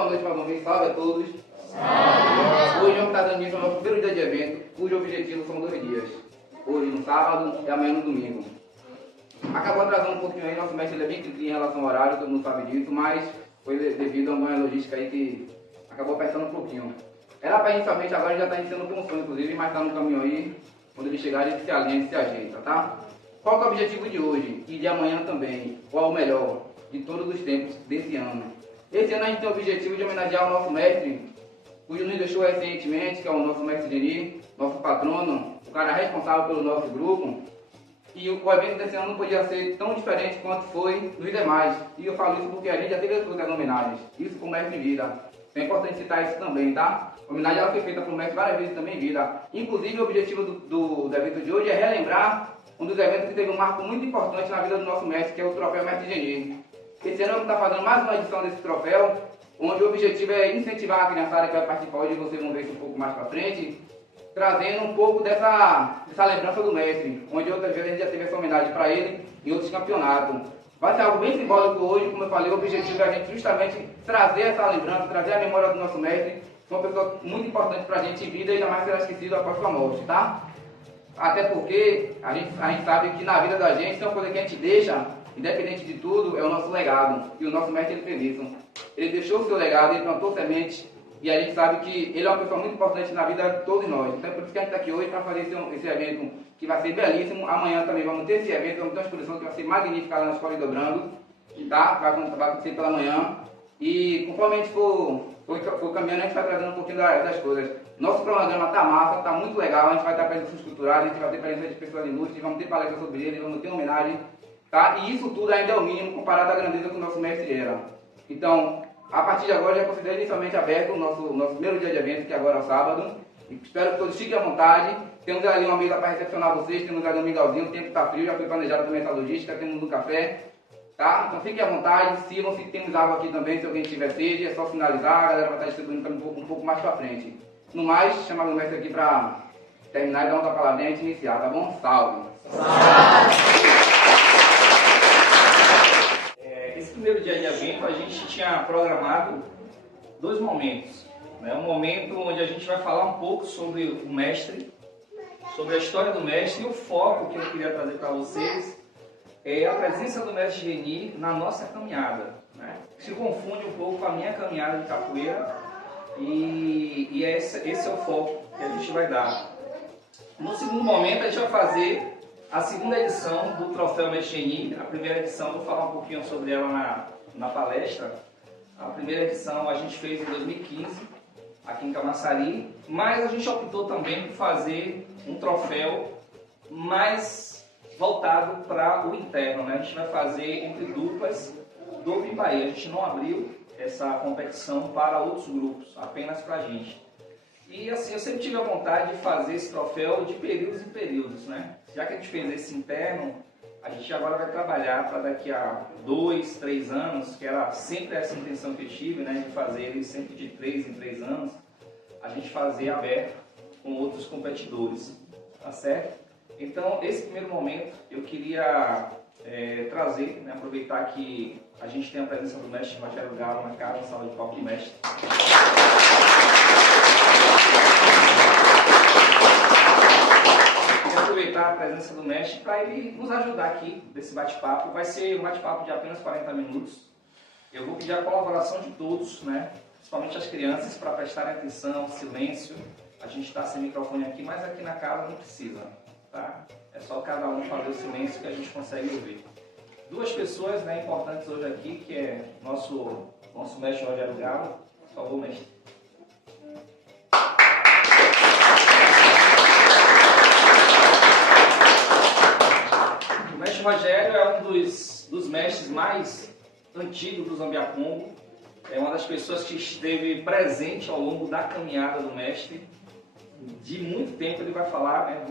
boa noite mais uma vez, salve a todos. Salve. Hoje vamos estar dando início ao nosso primeiro dia de evento, cujo objetivo são 2 dias. Hoje no sábado e amanhã no domingo. Acabou atrasando um pouquinho aí, nosso mestre é bem crítico em relação ao horário, todo mundo sabe disso, mas foi devido a uma logística aí que acabou apertando um pouquinho. Era para inicialmente, agora já está iniciando promoção inclusive, mas está no caminho aí, quando ele chegar ele se alinha, se ajeita, tá? Qual que é o objetivo de hoje e de amanhã também? Qual o melhor de todos os tempos desse ano? Esse ano a gente tem o objetivo de homenagear o nosso mestre, cujo nos deixou recentemente, que é o nosso mestre Denis, nosso patrono, o cara responsável pelo nosso grupo. E o evento desse ano não podia ser tão diferente quanto foi nos demais. E eu falo isso porque a gente já teve outras homenagens, isso com o mestre em vida. É importante citar isso também, tá? A homenagem ela foi feita para o mestre várias vezes também em vida. Inclusive o objetivo do evento de hoje é relembrar um dos eventos que teve um marco muito importante na vida do nosso mestre, que é o troféu Mestre Denis. Esse ano a gente está fazendo mais uma edição desse troféu, onde o objetivo é incentivar a criançada que vai participar hoje, vocês vão ver isso um pouco mais para frente, trazendo um pouco dessa lembrança do mestre, onde outras vezes a gente já teve essa homenagem para ele em outros campeonatos. Vai ser algo bem simbólico hoje, como eu falei, o objetivo é a gente justamente trazer essa lembrança, trazer a memória do nosso mestre, que é uma pessoa muito importante para a gente em vida e jamais será esquecido após sua morte, tá? Até porque a gente sabe que na vida da gente, tem uma coisa que a gente deixa, independente de tudo, é o nosso legado. E o nosso mestre ele fez isso. Ele deixou o seu legado, ele plantou semente, e a gente sabe que ele é uma pessoa muito importante na vida de todos nós. Então é por isso que a gente está aqui hoje para fazer esse evento que vai ser belíssimo. Amanhã também vamos ter esse evento, vamos ter uma exposição que vai ser magnífica lá na Escola de Dobrando, tá? Vai acontecer pela manhã. E conforme a gente for caminhando, a gente vai trazendo um pouquinho das coisas. Nosso cronograma está massa, está muito legal, a gente vai ter apresentações estruturadas, a gente vai ter presença de pessoas ilustres, vamos ter palestras sobre ele, vamos ter homenagem, tá? E isso tudo ainda é o mínimo comparado à grandeza que o nosso mestre era. Então, a partir de agora já considero inicialmente aberto o nosso primeiro dia de evento, que agora é o sábado. E espero que todos fiquem à vontade. Temos ali uma mesa para recepcionar vocês, temos ali um mingauzinho, o tempo está frio, já foi planejado também essa logística, temos um café. Tá? Então fiquem à vontade, sirvam-se, temos água aqui também, se alguém tiver sede, é só finalizar, a galera vai estar distribuindo um pouco mais para frente. No mais, chamar o mestre aqui para terminar e dar outra palavrinha e a gente iniciar, tá bom? Salve! Esse primeiro dia de evento a gente tinha programado 2 momentos. Né? Um momento onde a gente vai falar um pouco sobre o mestre, sobre a história do mestre, e o foco que eu queria trazer para vocês é a presença do mestre Denis na nossa caminhada. Né? Se confunde um pouco com a minha caminhada de capoeira, e esse é o foco que a gente vai dar. No segundo momento a gente vai fazer a segunda edição do Troféu Mestre Denis. A primeira edição, vou falar um pouquinho sobre ela na palestra. A primeira edição a gente fez em 2015, aqui em Camaçari, mas a gente optou também por fazer um troféu mais voltado para o interno, né? A gente vai fazer entre duplas do Pipaí. A gente não abriu essa competição para outros grupos, apenas para a gente. E assim, eu sempre tive a vontade de fazer esse troféu de períodos em períodos, né? Já que a gente fez esse interno, a gente agora vai trabalhar para daqui a 2, 3 anos, que era sempre essa intenção que eu tive, né? De fazer ele sempre de 3 em 3 anos, a gente fazer aberto com outros competidores, tá certo? Então, esse primeiro momento, eu queria trazer, né, aproveitar que a gente tem a presença do mestre Rogério Galo na casa, sala de palco do mestre. Queria aproveitar a presença do mestre para ele nos ajudar aqui nesse bate-papo. Vai ser um bate-papo de apenas 40 minutos. Eu vou pedir a colaboração de todos, né, principalmente as crianças, para prestarem atenção, silêncio. A gente está sem microfone aqui, mas aqui na casa não precisa. Tá? É só cada um fazer o silêncio que a gente consegue ouvir. 2 pessoas, né, importantes hoje aqui, que é nosso mestre Rogério Galo. Por favor, mestre. O mestre Rogério é um dos mestres mais antigos do Zambiacongo. É uma das pessoas que esteve presente ao longo da caminhada do mestre. De muito tempo ele vai falar, né?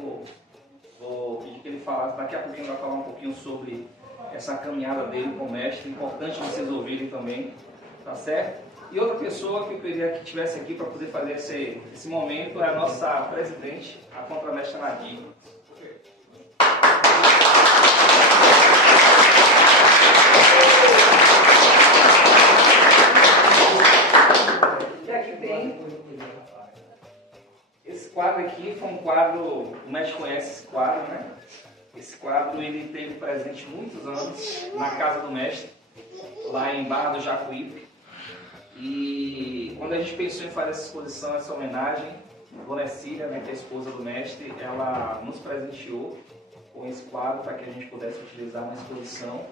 Vou pedir que ele falasse, daqui a pouquinho ele vai falar um pouquinho sobre essa caminhada dele com o mestre, importante vocês ouvirem também, tá certo? E outra pessoa que eu queria que estivesse aqui para poder fazer esse momento é a nossa presidente, a contramestra Nadir. quadro, o mestre conhece esse quadro, né? Esse quadro ele teve presente muitos anos na casa do mestre, lá em Barra do Jacuípe. E quando a gente pensou em fazer essa exposição, essa homenagem, Dona Cília, né, que é a esposa do mestre, ela nos presenteou com esse quadro para que a gente pudesse utilizar na exposição.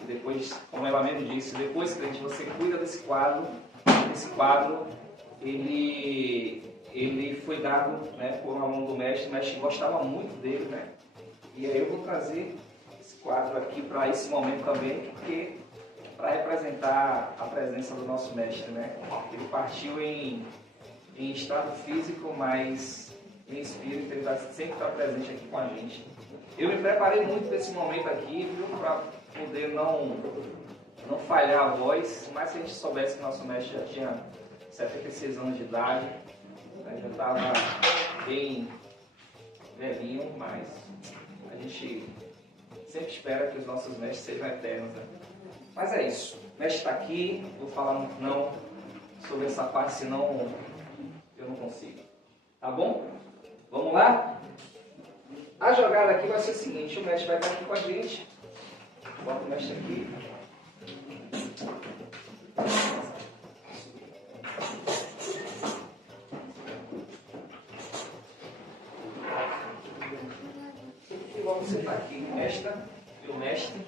E depois, como ela mesmo disse, depois que você cuida desse quadro ele foi dado, né, por uma mão do mestre, o mestre gostava muito dele, né? E aí eu vou trazer esse quadro aqui para esse momento também, porque para representar a presença do nosso mestre, né? Ele partiu em estado físico, mas em espírito ele vai sempre estar presente aqui com a gente. Eu me preparei muito para esse momento aqui, viu, para poder não falhar a voz, mas se a gente soubesse que nosso mestre já tinha 76 anos de idade, né, já estava bem velhinho, mas a gente sempre espera que os nossos mestres sejam eternos, né? Mas é isso, o mestre está aqui, vou falar muito não sobre essa parte, senão eu não consigo. Tá bom? Vamos lá? A jogada aqui vai ser o seguinte, o mestre vai estar aqui com a gente. Bota o mestre aqui. E vamos sentar aqui, mestra e o mestre.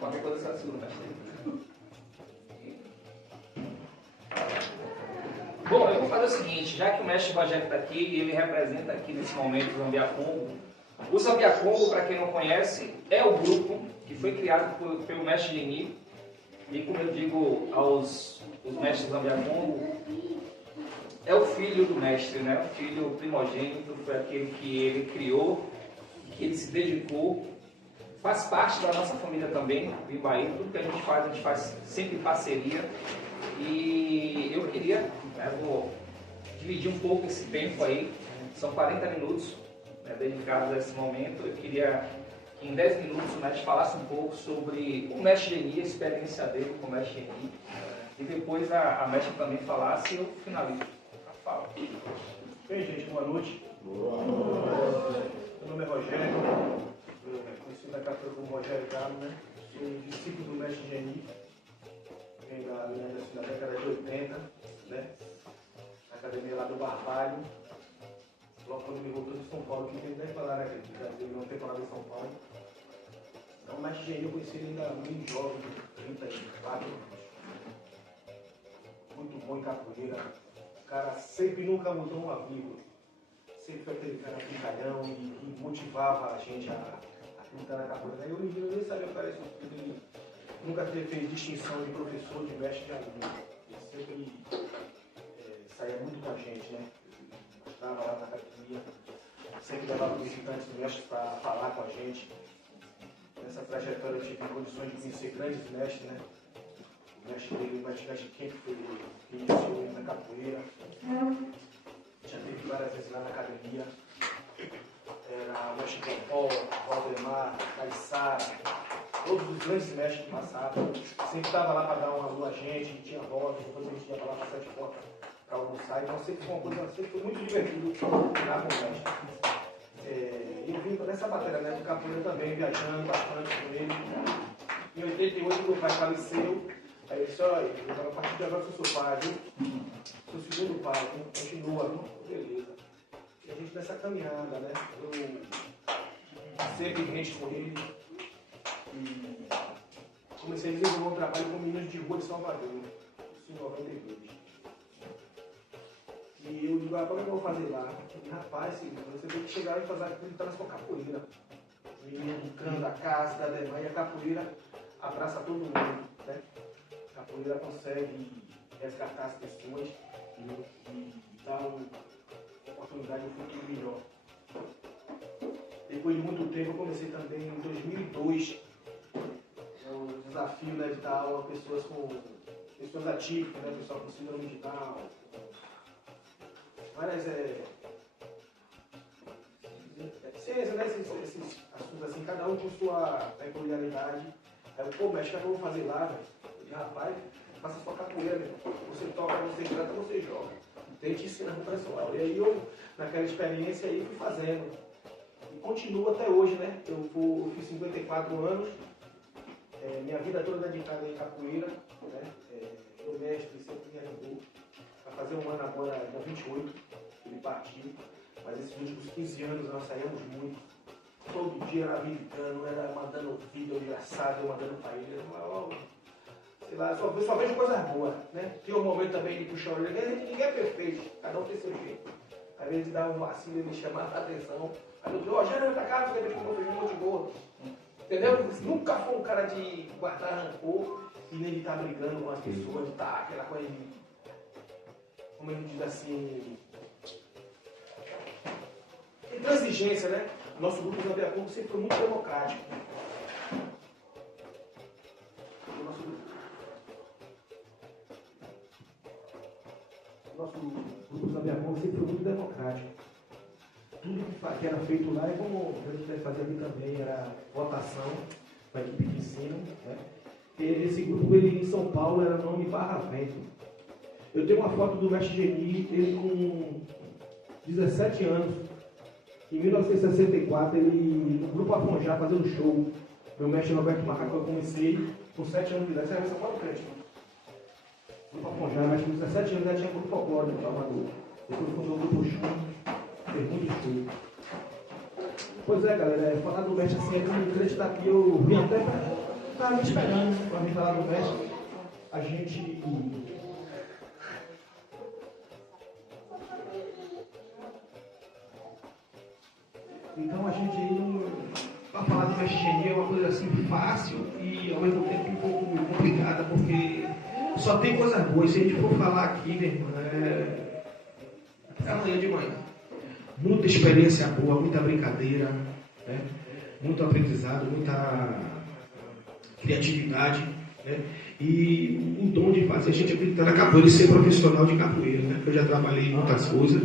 Qualquer coisa você assura, mestre. Bom, eu vou fazer o seguinte, já que o mestre Rogério está aqui e ele representa aqui nesse momento o Zambiacongo. O Zambiacongo, para quem não conhece, é o grupo que foi criado pelo mestre Geni. E como eu digo aos mestres Zambiacongo, é o filho do mestre, né? O filho primogênito, foi aquele que ele criou, que ele se dedicou. Faz parte da nossa família também, do Ibaí. Tudo que a gente faz sempre em parceria. E eu queria, né, vou dividir um pouco esse tempo aí, são 40 minutos, né, dedicados a esse momento. Eu queria que em 10 minutos o mestre falasse um pouco sobre o mestre Geni, a experiência dele com o mestre Geni, e depois a mestre também falasse e eu finalizo a fala. Bem, gente, boa noite. Meu nome é Rogério, conhecido na capela como Rogério Carlos, né? Sou discípulo do mestre Geni. Vem da década de 80, né? Na academia lá do Barbalho. Logo quando me voltou de São Paulo, que tem 10 palavras aqui, não tem palavra em São Paulo. Então, o mestre Geni eu conheci ele ainda muito jovem, 34 anos. Muito bom em capoeira. O cara sempre nunca mudou uma vírgula. Sempre foi aquele cara brincalhão e motivava a gente a pintar na capoeira. Aí hoje eu nem sabia fazer isso tudo. Nunca fez distinção de professor, de mestre, de aluno. Ele sempre saía muito com a gente, né? Estava lá na academia, sempre levava visitantes do mestre para falar com a gente. Nessa trajetória eu tive condições de conhecer grandes mestres, né? O mestre dele, o mestre Quem que iniciou ele na capoeira. Já teve várias vezes lá na academia. Era o mestre Campol, Valdemar, Caissara. Todos os grandes mestres que passavam, sempre estava lá para dar uma aula a gente, tinha roda, depois a gente ia para lá para 7 portas para almoçar, então sempre foi uma coisa, sempre foi muito divertido lá com o mestre. Eu vim nessa batalha, né, do capoeira também, viajando bastante com ele. Em 88 meu pai faleceu, aí ele disse, olha, a partir de agora eu sou seu pai, viu? Sou segundo pai, continua, viu? Beleza. E a gente nessa caminhada, né, eu sempre rente com ele. E comecei a desenvolver um trabalho com meninos de rua de Salvador, isso em 92. E eu digo, como é que eu vou fazer lá? E, rapaz, você tem que chegar e fazer acreditar na sua capoeira. Menino do cano, da casa, da demã, e a capoeira abraça todo mundo, né? A capoeira consegue resgatar as pessoas e dar uma oportunidade de um futuro melhor. Depois de muito tempo, eu comecei também em 2002 o desafio, né, de dar aula a pessoas atípicas, né, pessoal com síndrome de Down. Várias ciência, né, esses assuntos assim, cada um com sua peculiaridade. Aí eu, pô, mestre, o que eu vou fazer lá, velho? E rapaz, faça sua capoeira, né? Você toca, você canta, você joga. Tente ensinar o pessoal. E aí eu, naquela experiência aí, fui fazendo. E continuo até hoje, né? Eu fiz 54 anos, minha vida toda dedicada em capoeira, né? Meu mestre sempre me ajudou. Vai fazer um ano agora, dia 28, ele partiu. Mas esses últimos 15 anos nós saímos muito. Todo dia era militando, era mandando vídeo engraçado, eu mandando pra ele. Sei lá, só vejo coisas boas, né? Tem um momento também de puxar a orelha, ninguém é perfeito, cada um tem seu jeito. Às vezes dá um vacilo, ele chamar a atenção. Aí eu digo, ó, já não tá cá, você deixa um monte de gordo. Entendeu? Nunca foi um cara de guardar rancor e nem de estar brigando com as pessoas, de estar aquela coisa de, como ele diz assim, intransigência, né? Nosso grupo de Zabiacu sempre foi muito democrático. Nosso grupo de Zabiacu sempre foi muito democrático. Tudo que era feito lá é como a gente deve fazer aqui também, era votação para a equipe de ensino. Né? E esse grupo ele, em São Paulo era nome Barra Vento. Eu tenho uma foto do mestre Geni, ele com 17 anos. Em 1964, ele, no Grupo Afonjá, fazendo show. Meu mestre Roberto Macaco, eu comecei com 7 anos de idade. Essa é São Paulo Crente. Grupo Afonjá, mas com 17 anos já tinha grupo folclore no Salvador. Depois fundou o Grupo Show. Fez muito show. Pois é, galera, falar do mestre assim, é como crente daqui, eu vim até para me esperando para me falar do mestre. A gente. Então a gente, para falar de mestre Geni, é uma coisa assim fácil e ao mesmo tempo um pouco complicada, porque só tem coisas boas. Se a gente for falar aqui, minha irmã, até amanhã de manhã. Muita experiência boa, muita brincadeira, né? Muito aprendizado, muita criatividade, né? E o dom de fazer a gente acreditar na capoeira e ser profissional de capoeira, né? Eu já trabalhei em muitas coisas.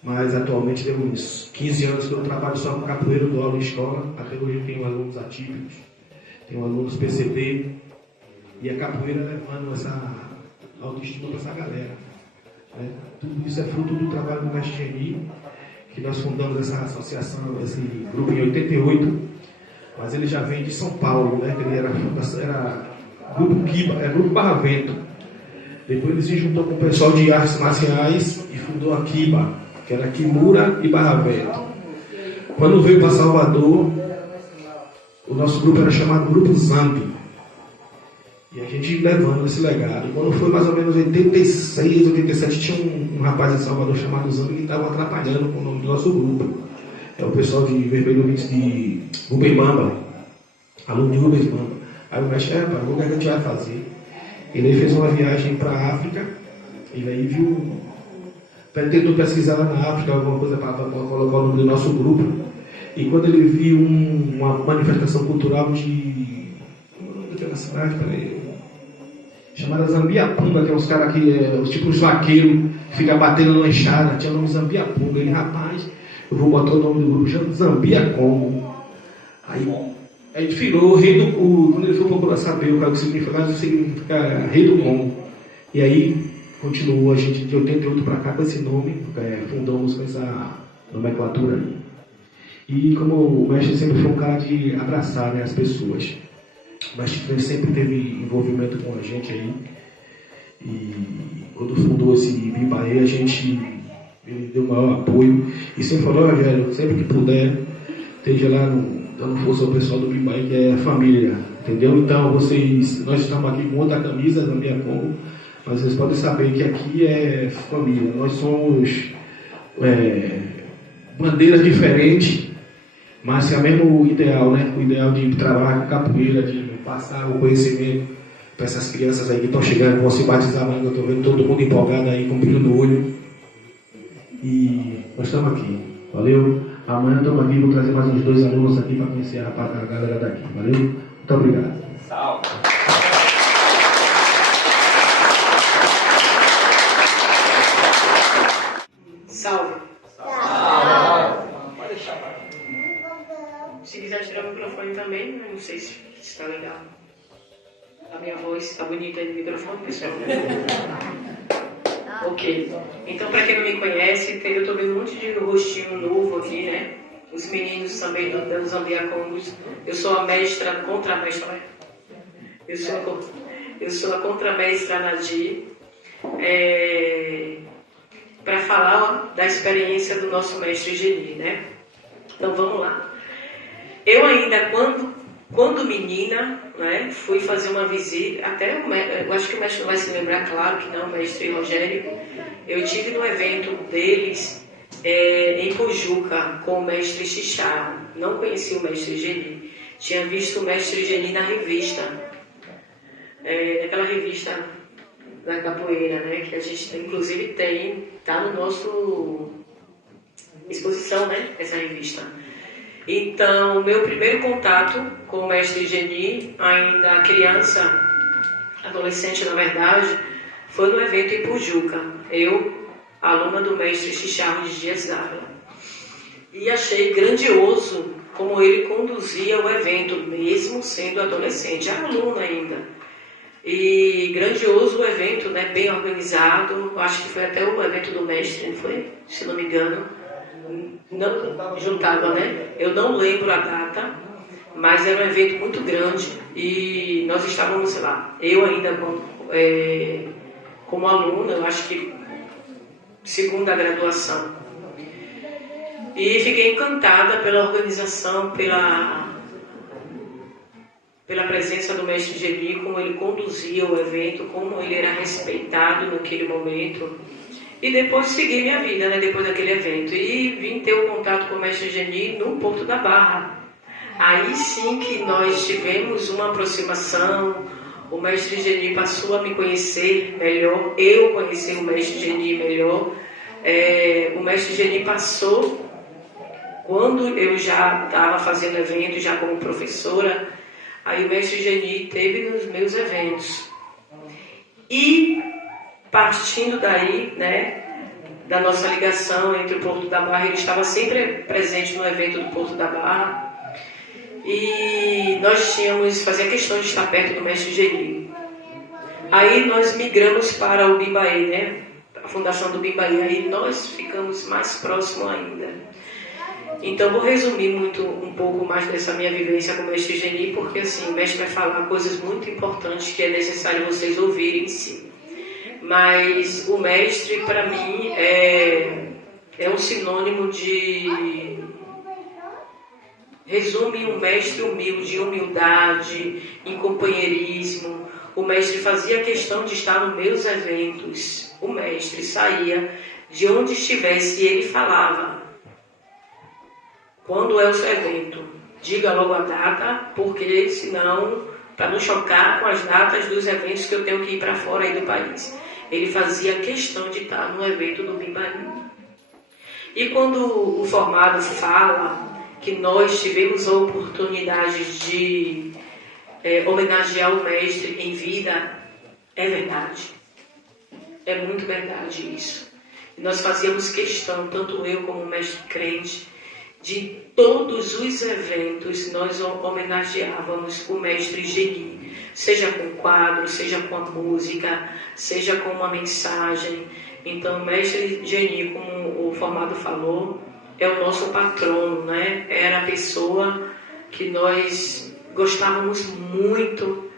Mas atualmente tem uns 15 anos que eu trabalho só com capoeira, dou aula em escola. Até hoje eu tenho alunos atípicos, tenho alunos PCB. E a capoeira levando essa autoestima para essa galera. Né? Tudo isso é fruto do trabalho do mestre Geni, que nós fundamos essa associação, esse grupo em 88. Mas ele já vem de São Paulo, né? Ele era Grupo Kiba, Grupo Barra Vento. Depois ele se juntou com o pessoal de artes marciais e fundou a Kiba, que era Kimura e Barra Vento. Quando veio para Salvador, o nosso grupo era chamado Grupo Zambi. E a gente levando esse legado. E quando foi mais ou menos 86, 87, tinha um rapaz em Salvador chamado Zambi que estava atrapalhando com o nome do nosso grupo. É o pessoal de Vermelho de Rubembamba, aluno de Rubembamba. Aí o mestre, o que a gente vai fazer? Ele fez uma viagem para a África, ele aí viu, tentou pesquisar lá na África alguma coisa para colocar o nome do nosso grupo. E quando ele viu uma manifestação cultural daquela cidade, chamada Zambiapunga, que é uns caras que tipo uns vaqueiros que ficam batendo na enxada, tinha o nome Zambiapunga. Ele, rapaz, eu vou botar o nome do grupo, chama Zambia Congo. Aí virou rei do Congo. Quando ele foi procurar saber o que significa rei do Congo. E aí continuou a gente de 88 para cá com esse nome, fundamos com essa nomenclatura aí. E como o mestre sempre foi um cara de abraçar, né, as pessoas. O mestre sempre teve envolvimento com a gente aí. E quando fundou esse Bimbaê, ele deu o maior apoio. E sempre falou, velho, sempre que puder, esteja lá dando força ao pessoal do Bimbaê, que é a família. Entendeu? Então, nós estamos aqui com outra camisa da minha Congo, mas vocês podem saber que aqui é família. Nós somos bandeiras diferentes, mas é o mesmo ideal, né? O ideal de trabalhar com capoeira, de passar o conhecimento para essas crianças aí que estão chegando, vão se batizar amanhã. Eu estou vendo todo mundo empolgado aí, com brilho no olho. E nós estamos aqui. Valeu? Amanhã estamos aqui, vou trazer mais uns 2 alunos aqui para conhecer a galera daqui. Valeu? Muito obrigado. Salve. Salve. Salve. Pode deixar para mim. Se quiser tirar o microfone também, não sei se está legal. A minha voz está bonita aí no microfone, pessoal? Ok. Então, para quem não me conhece, eu estou vendo um monte de rostinho novo aqui, né? Os meninos também dos ambiacongos. Eu sou a mestra, contramestra. Eu sou a contramestra Nadir. Para falar da experiência do nosso mestre Geni, né? Então, vamos lá. Eu ainda, quando menina, né, fui fazer uma visita, até eu acho que o mestre vai se lembrar, claro que não, o mestre Rogério. Eu tive no evento deles em Pujuca com o mestre Xixá. Não conheci o mestre Geni. Tinha visto o mestre Geni na revista, aquela revista da capoeira, né, que a gente inclusive está no nosso exposição, né, essa revista. Então, meu primeiro contato com o mestre Geni, ainda criança, adolescente na verdade, foi no evento em Pujuca. Eu, aluna do mestre Xixá de Dias Dávila. E achei grandioso como ele conduzia o evento, mesmo sendo adolescente, aluna ainda. E grandioso o evento, né, bem organizado. Acho que foi até o evento do mestre, não foi? Se não me engano. Não, juntava, né? Eu não lembro a data, mas era um evento muito grande e nós estávamos, sei lá, eu ainda como aluna, eu acho que segunda graduação. E fiquei encantada pela organização, pela presença do mestre Geni, como ele conduzia o evento, como ele era respeitado naquele momento. E depois segui minha vida, né, depois daquele evento. E vim ter o contato com o mestre Geni no Porto da Barra. Aí sim que nós tivemos uma aproximação. O mestre Geni passou a me conhecer melhor. Eu conheci o mestre Geni melhor. O mestre Geni passou, quando eu já estava fazendo evento, já como professora, aí o mestre Geni teve nos meus eventos. E partindo daí, né, da nossa ligação entre o Porto da Barra, ele estava sempre presente no evento do Porto da Barra, e nós fazia questão de estar perto do mestre Geni. Aí nós migramos para o Bimbaê, né, a fundação do Bimbaê, aí nós ficamos mais próximos ainda. Então vou resumir um pouco mais dessa minha vivência com o mestre Geni, porque assim, o mestre vai falar coisas muito importantes que é necessário vocês ouvirem em si. Mas o mestre, para mim, é um sinônimo de... Resume um mestre humilde, humildade, em companheirismo. O mestre fazia questão de estar nos meus eventos. O mestre saía de onde estivesse e ele falava: quando é o seu evento? Diga logo a data, porque senão, para não chocar com as datas dos eventos que eu tenho que ir para fora aí do país. Ele fazia questão de estar no evento do Bimbaí. E quando o formado fala que nós tivemos a oportunidade de homenagear o mestre em vida, é verdade. É muito verdade isso. E nós fazíamos questão, tanto eu como o mestre crente, de todos os eventos nós homenageávamos o mestre Geni. Seja com quadro, seja com a música, seja com uma mensagem. Então, o mestre Geni, como o formado falou, é o nosso patrono, né? Era a pessoa que nós gostávamos muito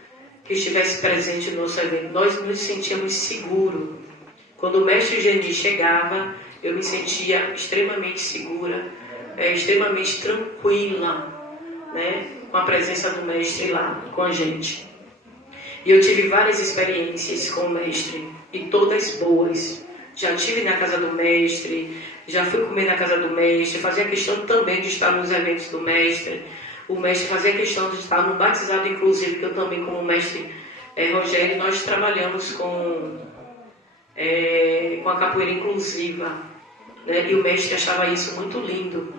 que estivesse presente no nosso evento. Nós nos sentíamos seguros. Quando o mestre Geni chegava, eu me sentia extremamente segura, extremamente tranquila, né? Com a presença do mestre lá com a gente. E eu tive várias experiências com o mestre, e todas boas. Já estive na casa do mestre, já fui comer na casa do mestre, fazia questão também de estar nos eventos do mestre. O mestre fazia questão de estar no batizado, inclusive, que eu também, como mestre Rogério, nós trabalhamos com a capoeira inclusiva, né? E o mestre achava isso muito lindo,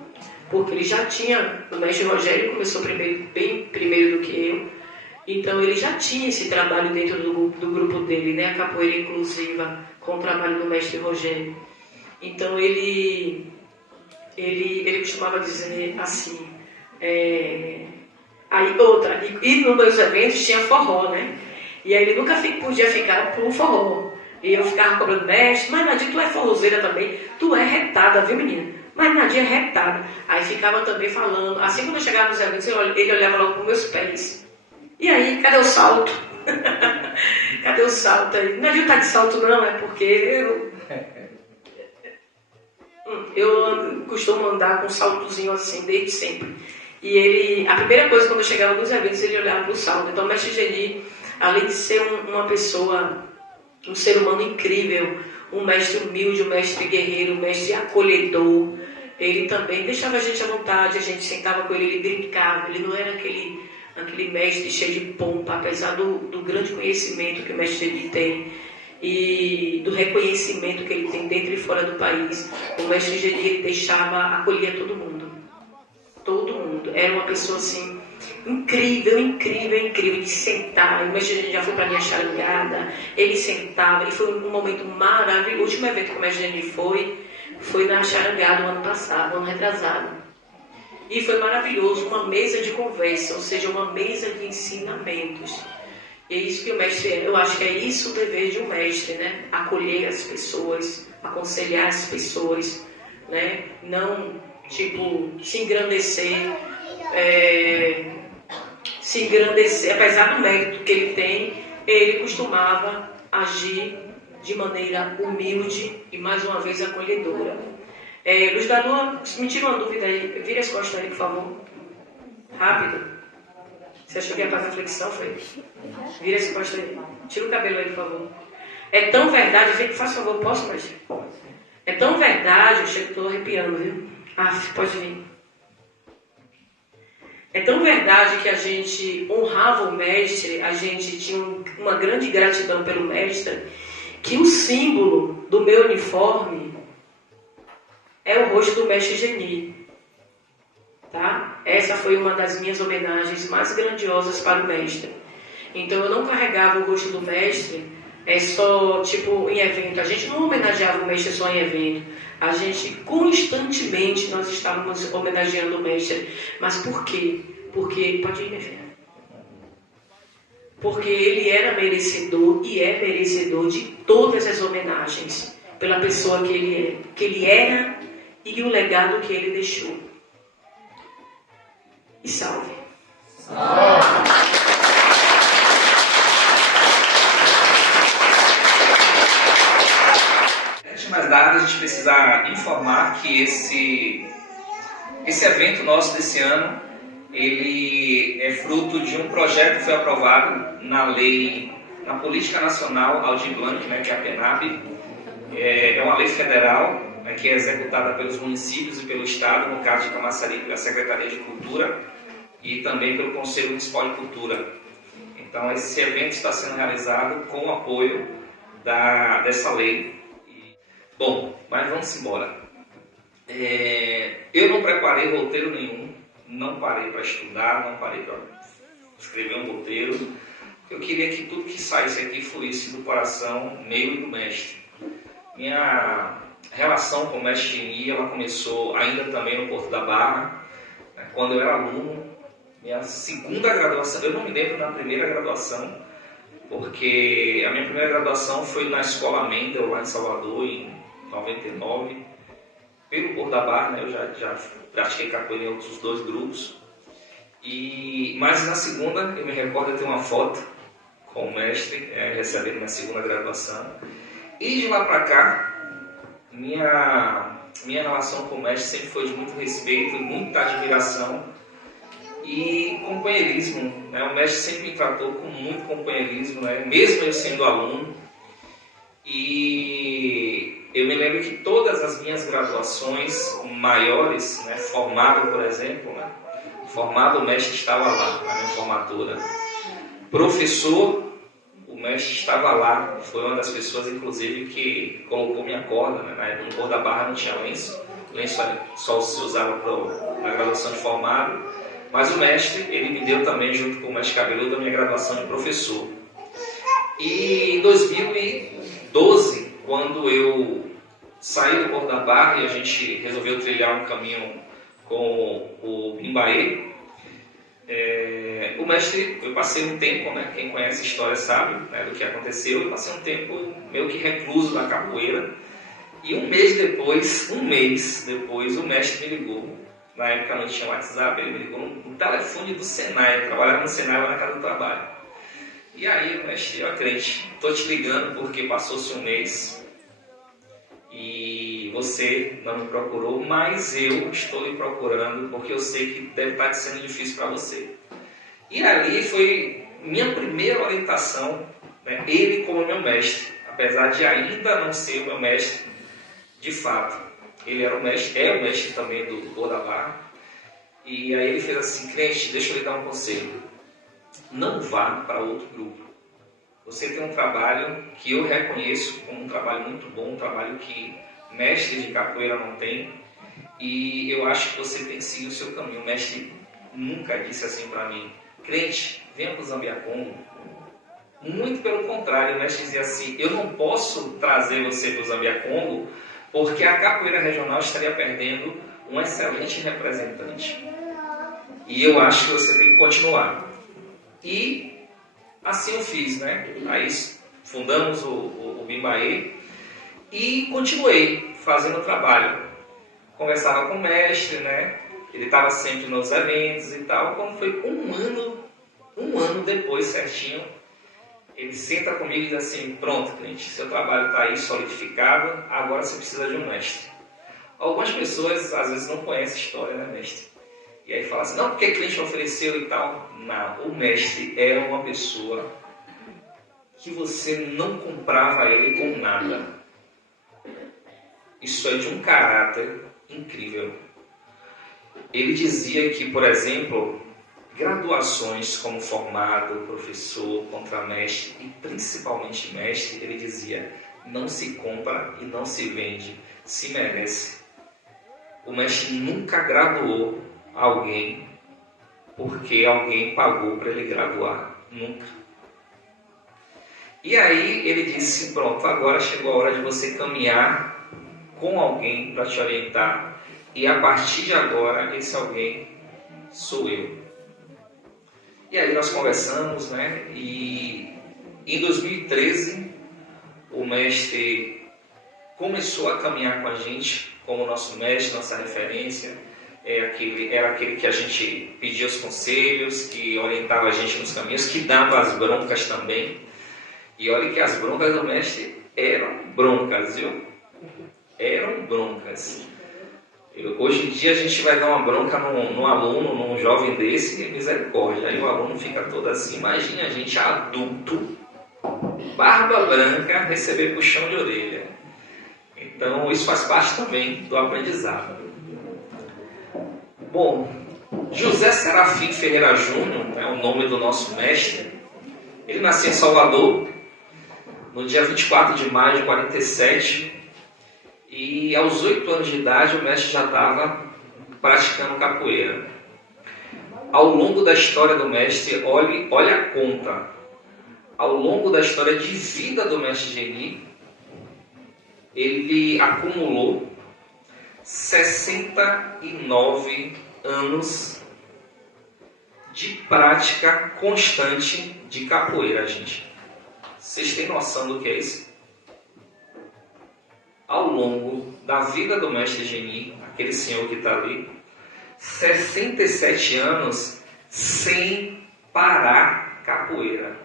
porque ele já tinha, o mestre Rogério começou bem primeiro do que eu. Então ele já tinha esse trabalho dentro do grupo dele, né? A capoeira inclusiva, com o trabalho do mestre Rogério. Então ele costumava dizer assim, aí outra, e nos meus eventos tinha forró, né? E aí ele nunca podia ficar pro forró. E eu ficava cobrando, mestre, mas Nadia, tu é forrozeira também, tu é retada, viu menina? Mas Nadia é retada. Aí ficava também falando, assim quando eu chegava nos eventos, ele olhava logo pros meus pés. E aí, cadê o salto? Cadê o salto aí? Nadia tá de salto não, é porque eu costumo andar com um saltozinho assim, desde sempre. E ele, a primeira coisa quando eu chegava nos eventos, ele olhava pro salto. Então o mestre Geni, além de ser uma pessoa, um ser humano incrível, um mestre humilde, um mestre guerreiro, um mestre acolhedor, ele também deixava a gente à vontade, a gente sentava com ele, ele brincava, ele não era aquele mestre cheio de pompa, apesar do grande conhecimento que o mestre Geni tem e do reconhecimento que ele tem dentro e fora do país. O mestre Geni deixava, acolhia todo mundo. Todo mundo. Era uma pessoa assim, incrível, incrível, incrível de sentar. O mestre Geni já foi para minha charangada, ele sentava, e foi um momento maravilhoso. O último evento que o mestre Geni foi na charangada o ano passado, ano retrasado. E foi maravilhoso, uma mesa de conversa, ou seja, uma mesa de ensinamentos. E é isso que o mestre é. Eu acho que é isso o dever de um mestre, né? Acolher as pessoas, aconselhar as pessoas, né? Não, se engrandecer, apesar do mérito que ele tem, ele costumava agir de maneira humilde e, mais uma vez, acolhedora. Luz da Lua, me tira uma dúvida aí, vira as costas aí, por favor. Rápido. Você achou que ia fazer flexão, foi? Vira as costas aí. Tira o cabelo aí, por favor. É tão verdade, faz favor, posso, mestre? É tão verdade, eu estou arrepiando, viu? Pode vir. É tão verdade que a gente honrava o mestre, a gente tinha uma grande gratidão pelo mestre, que o símbolo do meu uniforme é o rosto do mestre Geni. Tá? Essa foi uma das minhas homenagens mais grandiosas para o mestre. Então eu não carregava o rosto do mestre só tipo em evento. A gente não homenageava o mestre só em evento. A gente constantemente nós estávamos homenageando o mestre. Mas por quê? Porque, pode ir, minha filha. Porque ele era merecedor e é merecedor de todas as homenagens pela pessoa que ele era e o legado que ele deixou. E salve. Antes de mais nada, a gente precisa informar que esse evento nosso desse ano, ele é fruto de um projeto que foi aprovado na Política Nacional Aldir Blanc, né, que é a PENAB. É uma lei federal, né, que é executada pelos municípios e pelo Estado, no caso de Camaçari, pela Secretaria de Cultura e também pelo Conselho Municipal de Cultura. Então, esse evento está sendo realizado com o apoio dessa lei. Bom, mas vamos embora. Eu não preparei roteiro nenhum, não parei para estudar, não parei para escrever um roteiro. Eu queria que tudo que saísse aqui fluísse do coração meu e do mestre. Minha relação com o mestre Geni, ela começou ainda também no Porto da Barra, né, quando eu era aluno. Minha segunda graduação, eu não me lembro da primeira graduação, porque a minha primeira graduação foi na Escola Mendel, lá em Salvador, em 99, pelo Porto da Barra, né, eu já pratiquei capoeira em outros 2 grupos. Mas na segunda, eu me recordo de ter uma foto com o mestre, recebendo minha segunda graduação. E de lá para cá, minha relação com o mestre sempre foi de muito respeito, muita admiração e companheirismo. Né? O mestre sempre me tratou com muito companheirismo, né? Mesmo eu sendo aluno. E eu me lembro que todas as minhas graduações maiores, né, formado, por exemplo, né, formado, o mestre estava lá, na minha formatura. Professor, o mestre estava lá, foi uma das pessoas, inclusive, que colocou minha corda, né? Na época, no Porto da Barra não tinha lenço só se usava na graduação de formado, mas o mestre, ele me deu também, junto com o mestre Cabeludo, a minha graduação de professor. E em 2012, quando eu saí do Porto da Barra e a gente resolveu trilhar um caminho com o Bimbaê, O mestre, eu passei um tempo, né, quem conhece a história sabe, né, do que aconteceu, eu passei um tempo meio que recluso da capoeira, e um mês depois, o mestre me ligou. Na época não tinha WhatsApp, ele me ligou no telefone do Senai, eu trabalhava no Senai lá na casa do trabalho. E aí, o mestre, ó, crente, estou te ligando porque passou-se um mês e você não me procurou, mas eu estou lhe procurando porque eu sei que deve estar sendo difícil para você. E ali foi minha primeira orientação, né, ele como meu mestre, apesar de ainda não ser o meu mestre de fato. Ele era o mestre também do Boa da Barra. E aí ele fez assim: crente, deixa eu lhe dar um conselho. Não vá para outro grupo. Você tem um trabalho que eu reconheço como um trabalho muito bom, um trabalho que mestres de capoeira não tem. E eu acho que você tem que seguir o seu caminho. O mestre nunca disse assim para mim: crente, venha para o Zambiacongo. Muito pelo contrário, o mestre dizia assim: eu não posso trazer você para o Zambiacongo porque a capoeira regional estaria perdendo um excelente representante. E eu acho que você tem que continuar. E assim eu fiz, né? Aí fundamos o Bimbaê e continuei fazendo o trabalho. Conversava com o mestre, né? Ele estava sempre nos eventos e tal. Quando foi um ano depois certinho, ele senta comigo e diz assim: pronto, crente, seu trabalho está aí solidificado, agora você precisa de um mestre. Algumas pessoas às vezes não conhecem a história, né, mestre? E aí fala assim: não, porque crente ofereceu e tal. Não, o mestre era uma pessoa que você não comprava ele com nada. Isso é de um caráter incrível. Ele dizia que, por exemplo, graduações como formado, professor, contramestre e principalmente mestre, ele dizia: não se compra e não se vende, se merece. O mestre nunca graduou alguém porque alguém pagou para ele graduar. Nunca. E aí ele disse: pronto, agora chegou a hora de você caminhar com alguém para te orientar. E a partir de agora, esse alguém sou eu. E aí nós conversamos, né? E em 2013, o mestre começou a caminhar com a gente como nosso mestre, nossa referência. Era aquele que a gente pedia os conselhos, que orientava a gente nos caminhos, que dava as broncas também. E olha que as broncas do mestre eram broncas, viu? Eram broncas. Hoje em dia a gente vai dar uma bronca num aluno, num jovem desse, misericórdia. Aí o aluno fica todo assim. Imagina a gente adulto, barba branca, receber puxão de orelha. Então isso faz parte também do aprendizado. Bom, José Serafim Ferreira Júnior é o nome do nosso mestre. Ele nasceu em Salvador no dia 24 de maio de 47. E aos 8 anos de idade o mestre já estava praticando capoeira. Ao longo da história do mestre, olha a conta. Ao longo da história de vida do mestre Geni, ele acumulou 69 anos de prática constante de capoeira, gente. Vocês têm noção do que é isso? Ao longo da vida do mestre Geni, aquele senhor que está ali, 67 anos sem parar capoeira.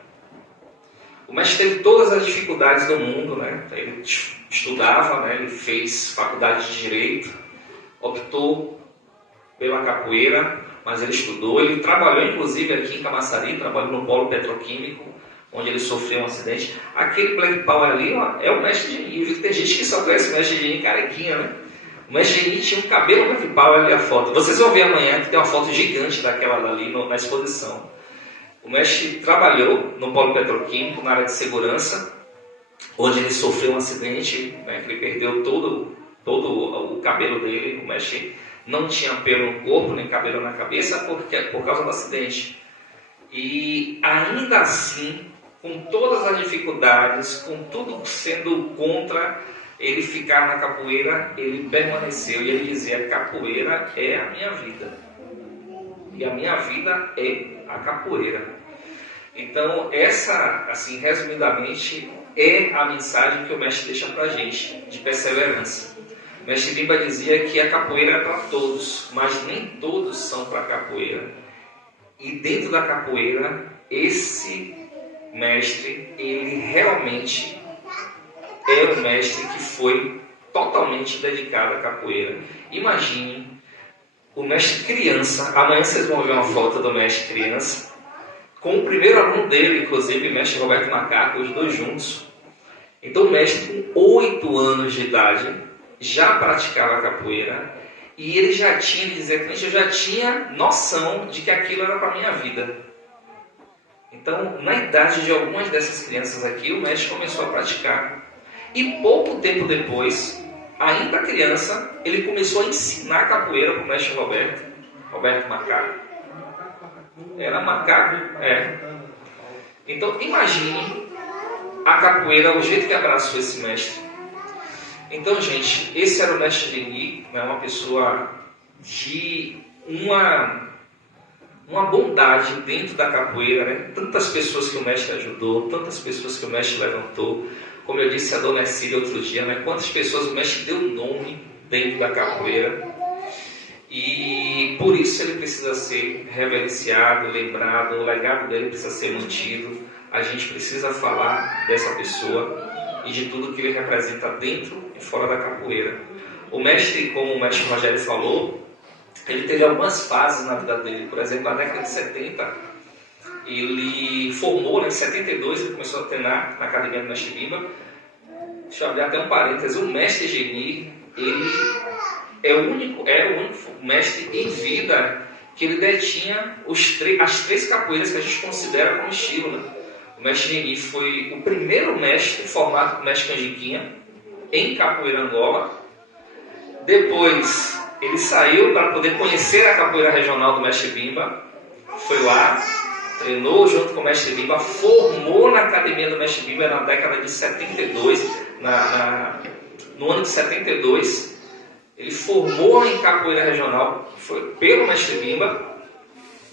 O mestre teve todas as dificuldades do mundo, né? Ele estudava, né? Ele fez faculdade de Direito, optou pela capoeira, mas ele estudou. Ele trabalhou, inclusive, aqui em Camaçari, trabalhou no polo petroquímico, onde ele sofreu um acidente. Aquele Black Power ali, ó, é o mestre Geni. Tem gente que só conhece o mestre Geni carequinha, né? O mestre Geni tinha um cabelo Black Power ali, a foto. Vocês vão ver amanhã que tem uma foto gigante daquela ali na exposição. O mestre trabalhou no polo petroquímico, na área de segurança, onde ele sofreu um acidente, né, que ele perdeu todo o cabelo dele. O mestre não tinha pelo no corpo, nem cabelo na cabeça, por causa do acidente. E ainda assim, com todas as dificuldades, com tudo sendo contra ele ficar na capoeira, ele permaneceu. E ele dizia: capoeira é a minha vida. e a minha vida é a capoeira. Então, essa, assim, resumidamente, é a mensagem que o mestre deixa para a gente, de perseverança. O mestre Bimba dizia que a capoeira é para todos, mas nem todos são para a capoeira. E dentro da capoeira, esse mestre, ele realmente é um mestre que foi totalmente dedicado à capoeira. Imagine o mestre criança, amanhã vocês vão ver uma foto do mestre criança, com o primeiro aluno dele, inclusive o mestre Roberto Macaco, os dois juntos. Então o mestre com 8 anos de idade já praticava capoeira e ele já tinha, ele dizia que eu já tinha noção de que aquilo era para a minha vida. Então, na idade de algumas dessas crianças aqui, o mestre começou a praticar. E pouco tempo depois, ainda criança, ele começou a ensinar capoeira para o mestre Roberto Macaco. Era macaco, é. Então, imagine a capoeira, o jeito que abraçou esse mestre. Então, gente, esse era o mestre Denis, né, uma pessoa de uma bondade dentro da capoeira, né? Tantas pessoas que o mestre ajudou, tantas pessoas que o mestre levantou. Como eu disse a dona Cília outro dia, né? Quantas pessoas o mestre deu nome dentro da capoeira. E por isso ele precisa ser reverenciado, lembrado, o legado dele precisa ser mantido. A gente precisa falar dessa pessoa e de tudo que ele representa dentro e fora da capoeira. O mestre, como o mestre Rogério falou, ele teve algumas fases na vida dele. Por exemplo, na década de 70, ele formou, né, em 72, ele começou a treinar na academia do mestre Bimba. Deixa eu abrir até um parênteses. O mestre Geni, ele é o único mestre em vida que ele detinha as 3 capoeiras que a gente considera como estilo, né? O mestre Geni foi o primeiro mestre formado por mestre Canjiquinha em capoeira Angola. Depois ele saiu para poder conhecer a capoeira regional do mestre Bimba. Foi lá, treinou junto com o mestre Bimba, formou na academia do mestre Bimba na década de 72, no ano de 72. Ele formou em capoeira regional, foi pelo mestre Bimba,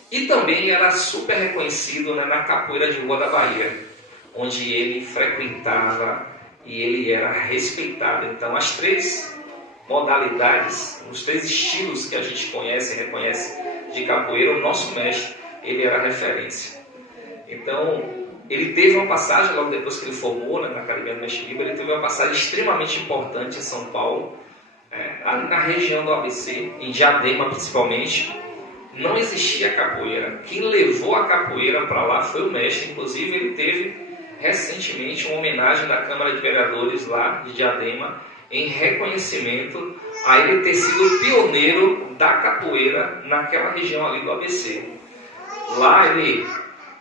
e também era super reconhecido, né, na capoeira de rua da Bahia, onde ele frequentava e ele era respeitado. Então, as 3 modalidades, os 3 estilos que a gente conhece e reconhece de capoeira, o nosso mestre, ele era referência. Então, ele teve uma passagem, logo depois que ele formou, né, na academia do mestre Bimba, ele teve uma passagem extremamente importante em São Paulo, ali na região do ABC, em Diadema principalmente. Não existia capoeira. Quem levou a capoeira para lá foi o mestre. Inclusive, ele teve recentemente uma homenagem da Câmara de Vereadores lá de Diadema, em reconhecimento a ele ter sido pioneiro da capoeira naquela região ali do ABC. Lá ele,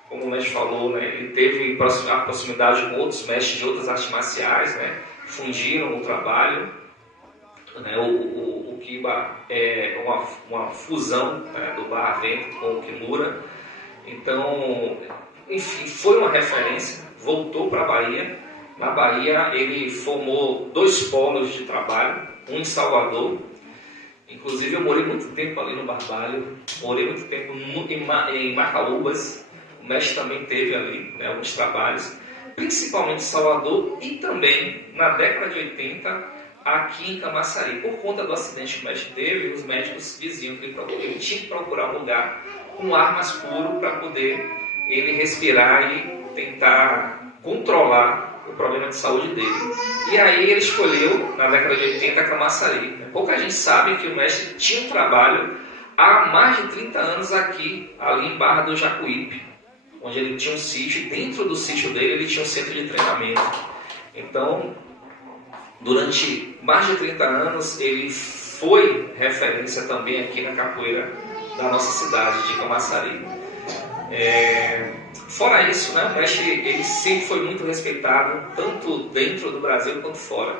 como o mestre falou, né, ele teve a proximidade com outros mestres de outras artes marciais, né, fundiram o trabalho. Né, o Kiba é uma fusão, né, do Barra-Vento com o Kimura. Então, enfim, foi uma referência. Voltou para a Bahia. Na Bahia ele formou 2 polos de trabalho, um em Salvador. Inclusive eu morei muito tempo ali no Barbalho, morei muito tempo em Macaúbas. O mestre também teve ali, né, alguns trabalhos, principalmente em Salvador e também na década de 80 aqui em Camaçari. Por conta do acidente que o mestre teve, os médicos diziam que ele tinha que procurar um lugar com ar mais puro para poder ele respirar e tentar controlar o problema de saúde dele. E aí ele escolheu, na década de 80, Camaçari. Pouca gente sabe que o mestre tinha um trabalho há mais de 30 anos aqui, ali em Barra do Jacuípe, onde ele tinha um sítio, e dentro do sítio dele ele tinha um centro de treinamento. Então, durante mais de 30 anos, ele foi referência também aqui na capoeira da nossa cidade de Camaçari. Fora isso, né, o mestre ele sempre foi muito respeitado, tanto dentro do Brasil quanto fora.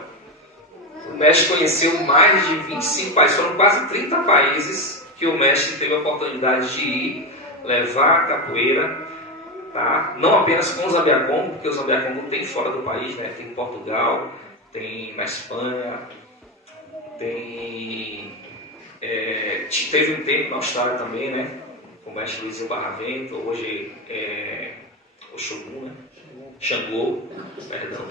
O mestre conheceu mais de 25 países, foram quase 30 países que o mestre teve a oportunidade de ir, levar a capoeira, tá? Não apenas com o Zambiacongo, porque o Zambiacongo tem fora do país, né? Tem em Portugal, tem na Espanha, teve um tempo na Austrália também, né? com o mestre Luizinho Barravento, hoje é o Xangô, né? Xangô, perdão.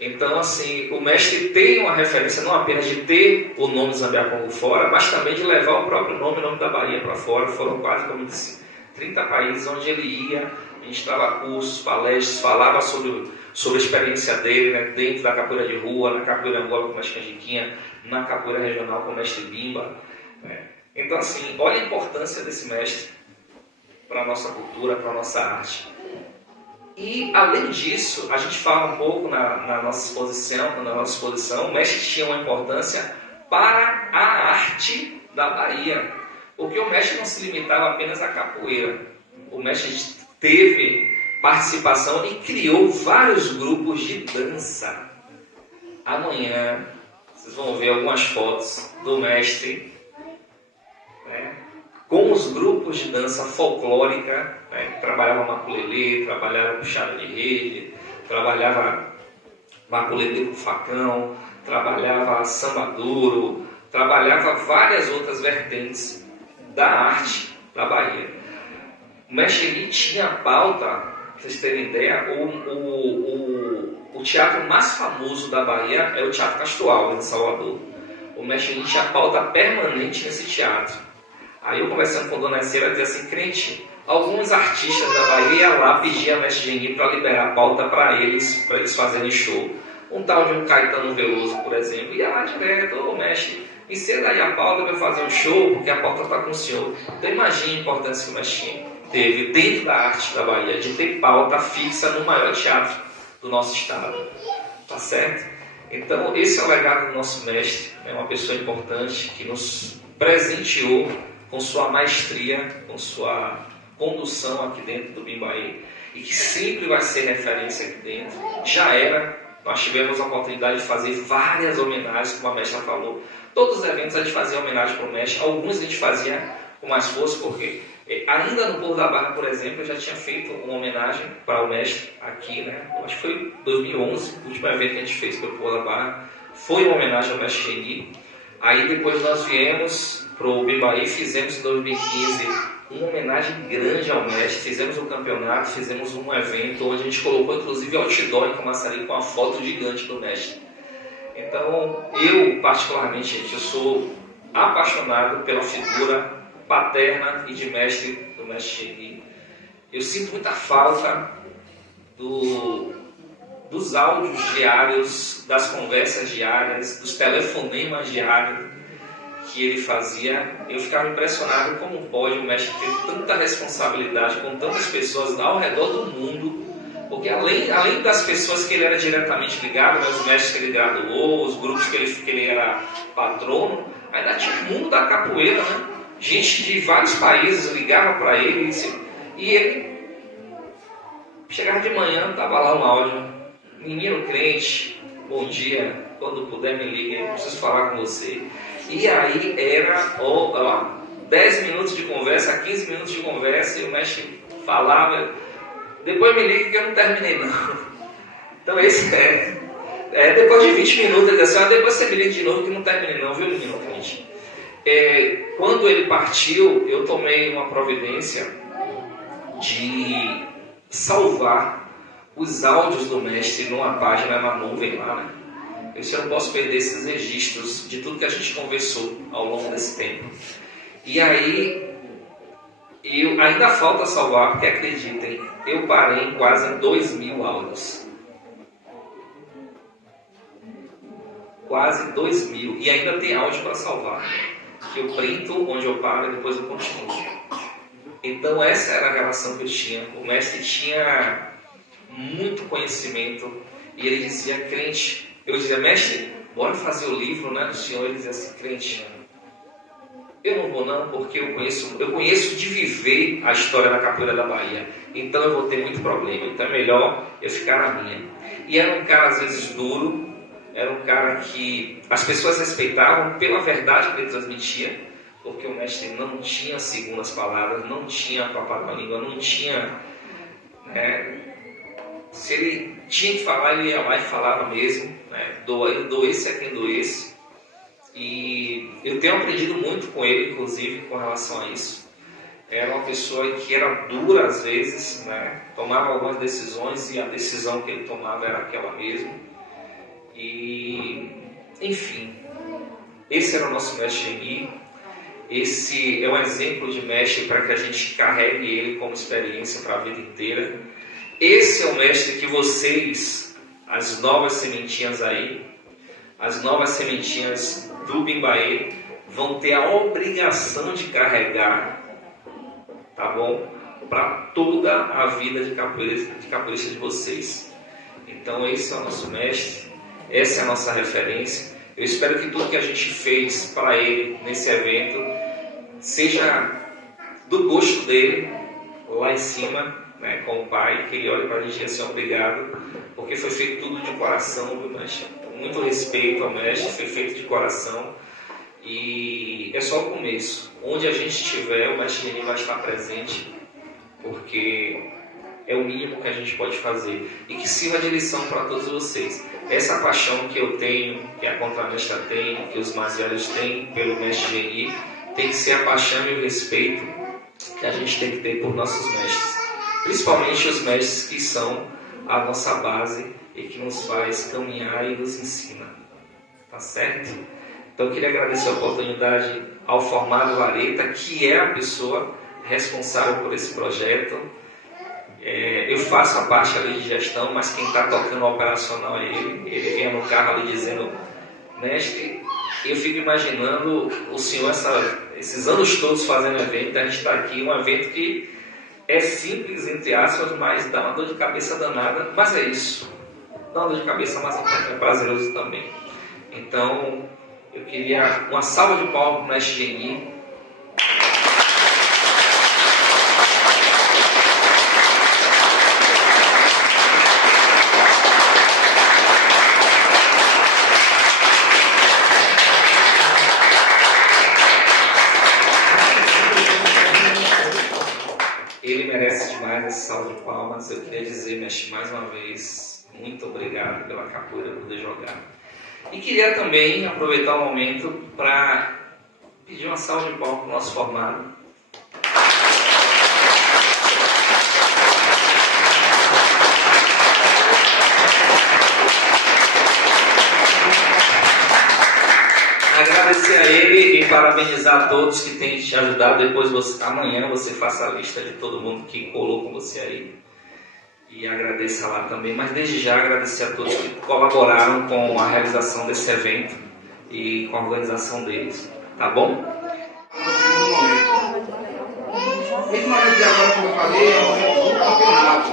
Então, assim, o mestre tem uma referência não apenas de ter o nome Zambiacongo fora, mas também de levar o próprio nome, o nome da Bahia para fora. Foram quase, como eu disse, 30 países onde ele ia, ministrava cursos, palestras, falava sobre a experiência dele, né, dentro da capoeira de rua, na capoeira Angola com o mestre Canjiquinha, na capoeira regional com o mestre Bimba. Né. Então, assim, olha a importância desse mestre para a nossa cultura, para a nossa arte. E, além disso, a gente fala um pouco na nossa exposição, o mestre tinha uma importância para a arte da Bahia, porque o mestre não se limitava apenas à capoeira. O mestre teve participação e criou vários grupos de dança. Amanhã, vocês vão ver algumas fotos do mestre, né, com os grupos de dança folclórica, né, trabalhava maculelê, trabalhava puxada de rede, trabalhava maculelê com facão, trabalhava samba duro, trabalhava várias outras vertentes da arte da Bahia. O mestre Eli tinha pauta, para vocês terem ideia, o teatro mais famoso da Bahia é o Teatro Castro Alves, de Salvador. O mestre Eli tinha pauta permanente nesse teatro. Aí eu conversando com a dona Cera, dizia assim, crente, alguns artistas da Bahia iam lá pedir a mestre Geni para liberar a pauta para eles fazerem show. Um tal de um Caetano Veloso, por exemplo, ia lá direto, ô mestre, me ceda aí a pauta para eu fazer um show, porque a pauta está com o senhor. Então imagine a importância que o mestre teve dentro da arte da Bahia, de ter pauta fixa no maior teatro do nosso estado. Tá certo? Então esse é o legado do nosso mestre, é uma pessoa importante que nos presenteou com sua maestria, com sua condução aqui dentro do Bimbaí, e que sempre vai ser referência aqui dentro. Já era, nós tivemos a oportunidade de fazer várias homenagens, como a mestra falou. Todos os eventos a gente fazia homenagem para o mestre, alguns a gente fazia com mais força, porque ainda no Povo da Barra, por exemplo, eu já tinha feito uma homenagem para o mestre aqui, né? Acho que foi 2011, o último evento que a gente fez pelo Povo da Barra, foi uma homenagem ao mestre Geni. Aí depois nós viemos para o Bimbaí, fizemos em 2015 uma homenagem grande ao mestre, fizemos um campeonato, fizemos um evento onde a gente colocou inclusive outdoor em Camaçari com a foto gigante do mestre. Então, eu particularmente, gente, eu sou apaixonado pela figura paterna e de mestre do mestre Geni. Eu sinto muita falta dos áudios diários, das conversas diárias, dos telefonemas diários que ele fazia. Eu ficava impressionado como pode o mestre ter tanta responsabilidade com tantas pessoas ao redor do mundo, porque além das pessoas que ele era diretamente ligado, né, os mestres que ele graduou, os grupos que ele era patrono, ainda tinha o mundo da capoeira, né? Gente de vários países ligava para ele e ele chegava de manhã, estava lá um áudio: menino crente, bom dia, quando puder me ligue, eu preciso falar com você. E aí era 10 minutos de conversa, 15 minutos de conversa, e o mestre falava: depois me ligue que eu não terminei não. Então esse depois de 20 minutos ele disse assim: depois você me liga de novo que não terminei não, viu menino crente? Quando ele partiu, eu tomei uma providência de salvar os áudios do mestre numa página na nuvem lá, né? Eu disse: eu não posso perder esses registros de tudo que a gente conversou ao longo desse tempo. E aí, ainda falta salvar, porque acreditem, eu parei em quase 2.000 áudios. Quase 2.000. E ainda tem áudio para salvar, que eu printo onde eu paro e depois eu continuo. Então essa era a relação que eu tinha. O mestre tinha muito conhecimento e ele dizia: crente, eu dizia: mestre, bora fazer o livro, né, do senhor. Ele dizia assim: crente, eu não vou não, porque eu conheço de viver a história da capoeira da Bahia, então eu vou ter muito problema, então é melhor eu ficar na minha. E era um cara às vezes duro, era um cara que as pessoas respeitavam pela verdade que ele transmitia, porque o mestre não tinha segundas palavras, não tinha papo na língua, não tinha, né, se ele tinha que falar, ele ia lá e falava mesmo, né, doesse a quem doesse. E eu tenho aprendido muito com ele, inclusive, com relação a isso. era uma pessoa que era dura às vezes, né? Tomava algumas decisões e a decisão que ele tomava era aquela mesma. E, enfim, esse era o nosso mestre Geni. Esse é um exemplo de mestre para que a gente carregue ele como experiência para a vida inteira. Esse é o mestre que vocês, as novas sementinhas aí, as novas sementinhas do Bimbaê, vão ter a obrigação de carregar, tá bom? Para toda a vida de capoeirista de vocês. Então esse é o nosso mestre, essa é a nossa referência. Eu espero que tudo que a gente fez para ele nesse evento seja do gosto dele, lá em cima, né, com o Pai, que ele olhe para a gente e assim, obrigado, porque foi feito tudo de coração, viu, mestre? Muito respeito ao mestre, foi feito de coração. E é só o começo. Onde a gente estiver, o mestre Geni vai estar presente, porque é o mínimo que a gente pode fazer. E que sirva de lição para todos vocês. Essa paixão que eu tenho, que a contramestra tem, que os mais velhos têm pelo mestre Geni, tem que ser a paixão e o respeito que a gente tem que ter por nossos mestres. Principalmente os mestres que são a nossa base e que nos faz caminhar e nos ensina. Tá certo? Então eu queria agradecer a oportunidade ao Formado Vareta, que é a pessoa responsável por esse projeto. Eu faço a parte ali de gestão, mas quem está tocando o operacional é ele. Ele vem no carro ali dizendo, mestre, eu fico imaginando o senhor esses anos todos fazendo evento, a gente está aqui, um evento que é simples, entre aspas, mas dá uma dor de cabeça danada, mas é isso. Dá uma dor de cabeça, mas é prazeroso também. Então, eu queria uma salva de palmas para o mestre Geni. Ele merece demais esse salve de palmas. Eu queria dizer, mestre, mais uma vez, muito obrigado pela capoeira poder jogar. E queria também aproveitar o momento para pedir uma salva de palmas para o nosso formado. Agradecer a ele e parabenizar a todos que têm te ajudado. Depois amanhã você faça a lista de todo mundo que colou com você aí. E agradeça lá também, mas desde já agradecer a todos que colaboraram com a realização desse evento e com a organização deles, tá bom? Esse momento de agora, como eu falei, é o momento do campeonato.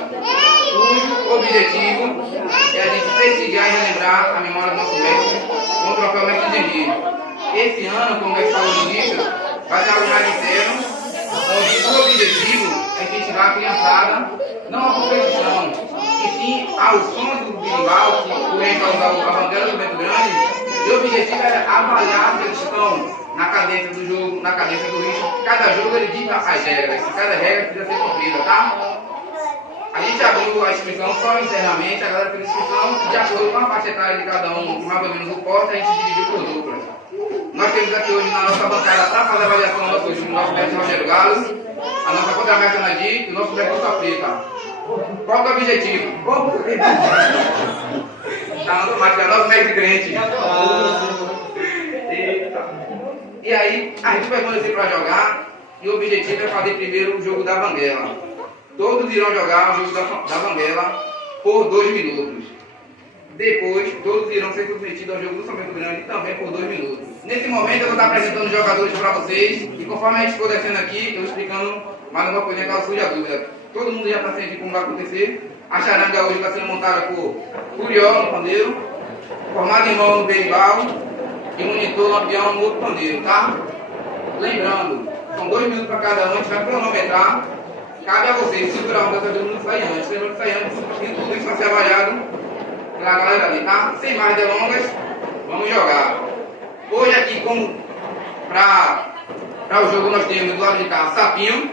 O objetivo é a gente prestigiar e relembrar a memória do nosso mestre com o troféu Mestre Geni. Esse ano, como eu falei no início, vai ser algo mais interno, onde o objetivo é incentivar a criançada não a competição, e sim aos sons do berimbau, que o Ren vai usar a bandeira do Vento Grande, e o objetivo é avaliar se eles estão na cadência do jogo, na cadência do ritmo. Cada jogo ele dita as regras, e cada regra precisa ser cumprida, tá? A gente abriu a inscrição só internamente, a galera fez a inscrição, de acordo com a faixa etária de cada um, mais ou menos o porte, a gente dividiu por duplas. Nós temos aqui hoje na nossa bancada para fazer a avaliação do nosso mestre Rogério Galo, a nossa contramestra Nadir e o nosso mestre Africa. Qual que é o objetivo? Tá na automática, nosso mestre crente. E aí, a gente vai permanecer para jogar e o objetivo é fazer primeiro o jogo da Banguela. Todos irão jogar o jogo da Banguela por 2 minutos. Depois, todos irão ser submetidos ao jogo do São Bento Grande também por 2 minutos. Nesse momento, eu vou estar apresentando os jogadores para vocês e conforme a gente for descendo aqui, eu vou explicando mais uma coisa que surge a dúvida. Todo mundo já está ciente de como vai acontecer. A charanga hoje está sendo montada por Curió no pandeiro, formado em mão no berimbau e monitor lampião no outro pandeiro, tá? Lembrando, são 2 minutos para cada um, a gente vai cronometrar. Cabe a vocês segurar um dessa minutos sair antes. Lembrando que sair antes, e tudo isso vai ser avaliado pela galera ali, tá? Sem mais delongas, vamos jogar. Hoje aqui, como para o jogo, nós temos do lado de cá Sapinho,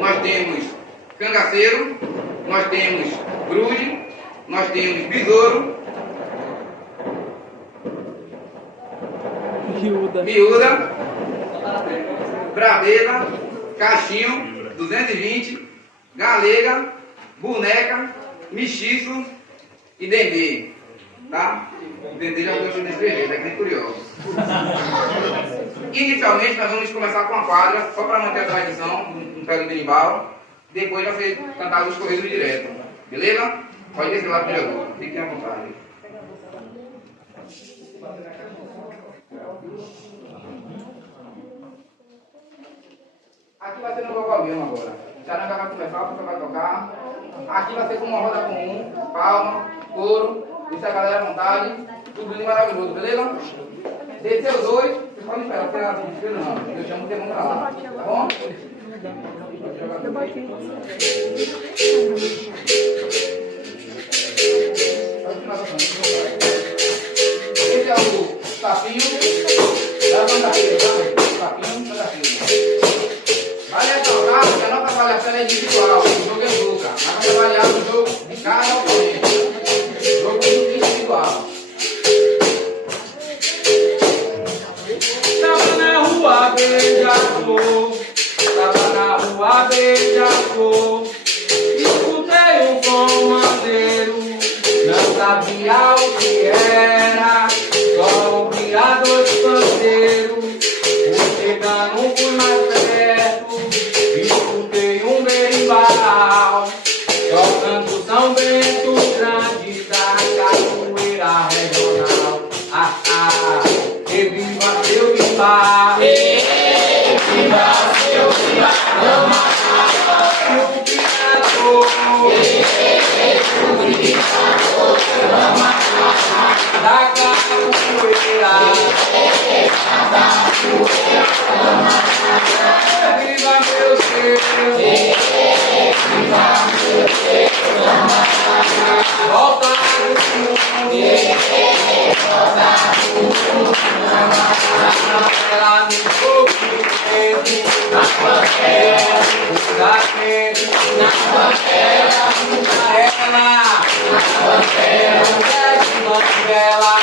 nós temos Cangaceiro, nós temos Grude, nós temos Besouro, Miúda, Braveza, Caixinho, 220, Galega, Boneca, Michiço e Dendê. Tá? O Dendê já gostou desse jeito, é bem curioso. Inicialmente nós vamos começar com a quadra, só para manter a tradição, um pé do berimbau. Depois vai ser cantado os corridos direto. Beleza? Pode descer lá, vereador. Fiquem à vontade. Aqui vai ser no local mesmo agora. O charanga vai começar, você vai tocar. Aqui vai ser com uma roda comum, palma, couro, deixa a galera à vontade. Tudo lindo e maravilhoso, beleza? Descer os dois, vocês podem esperar, porque ela não espera não. Eu chamo o tempo pra lá. Tá bom? Eu bati. Esse é o tapinho. Leva o tapinho, tapinho, tapinho. Vale ressaltar que a nossa avaliação é individual, o jogo é Juca. Vamos avaliar o jogo de cada oponente. Jogo individual. Tava na rua beija-flor, tava na rua beija-flor. Escutei um comandeiro, não sabia o que era, só ouvia dois pandeiros. Chegando fui mais perto, escutei um berimbau, tocando São Bento Grande da capoeira regional. Ah, ah, reviva seu bimbau, reviva seu bimbau, o criador, o criador da capoeira. Viva meu Deus, viva meu Deus, volta do mundo, volta do mundo, ela me ouve, na bandeira, na bandeira, na bandeira, novela,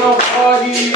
não pode,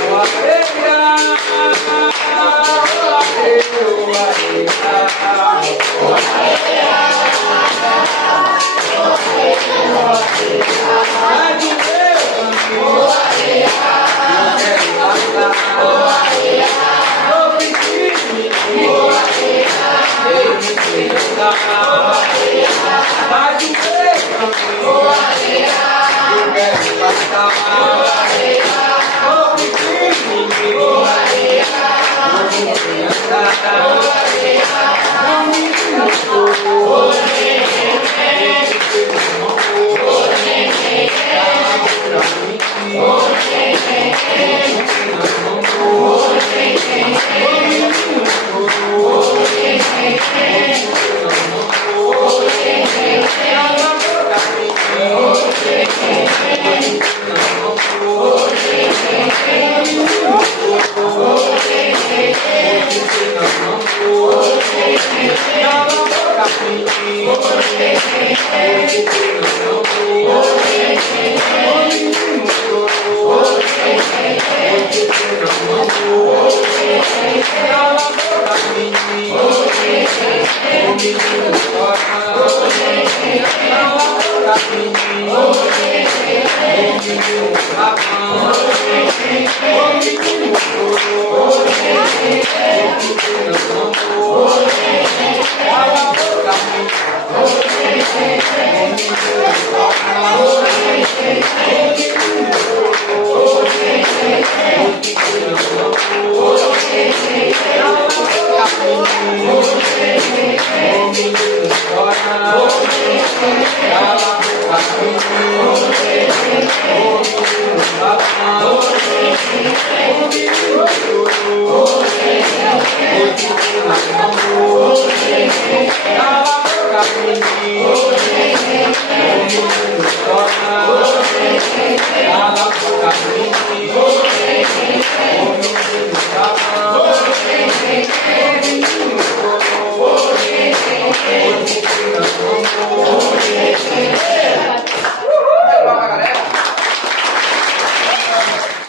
Boa cala a boca, menino. O menino chora. Cala a boca, menino. O menino chora. O menino chorou. O menino amou. Cala a boca, menino. O menino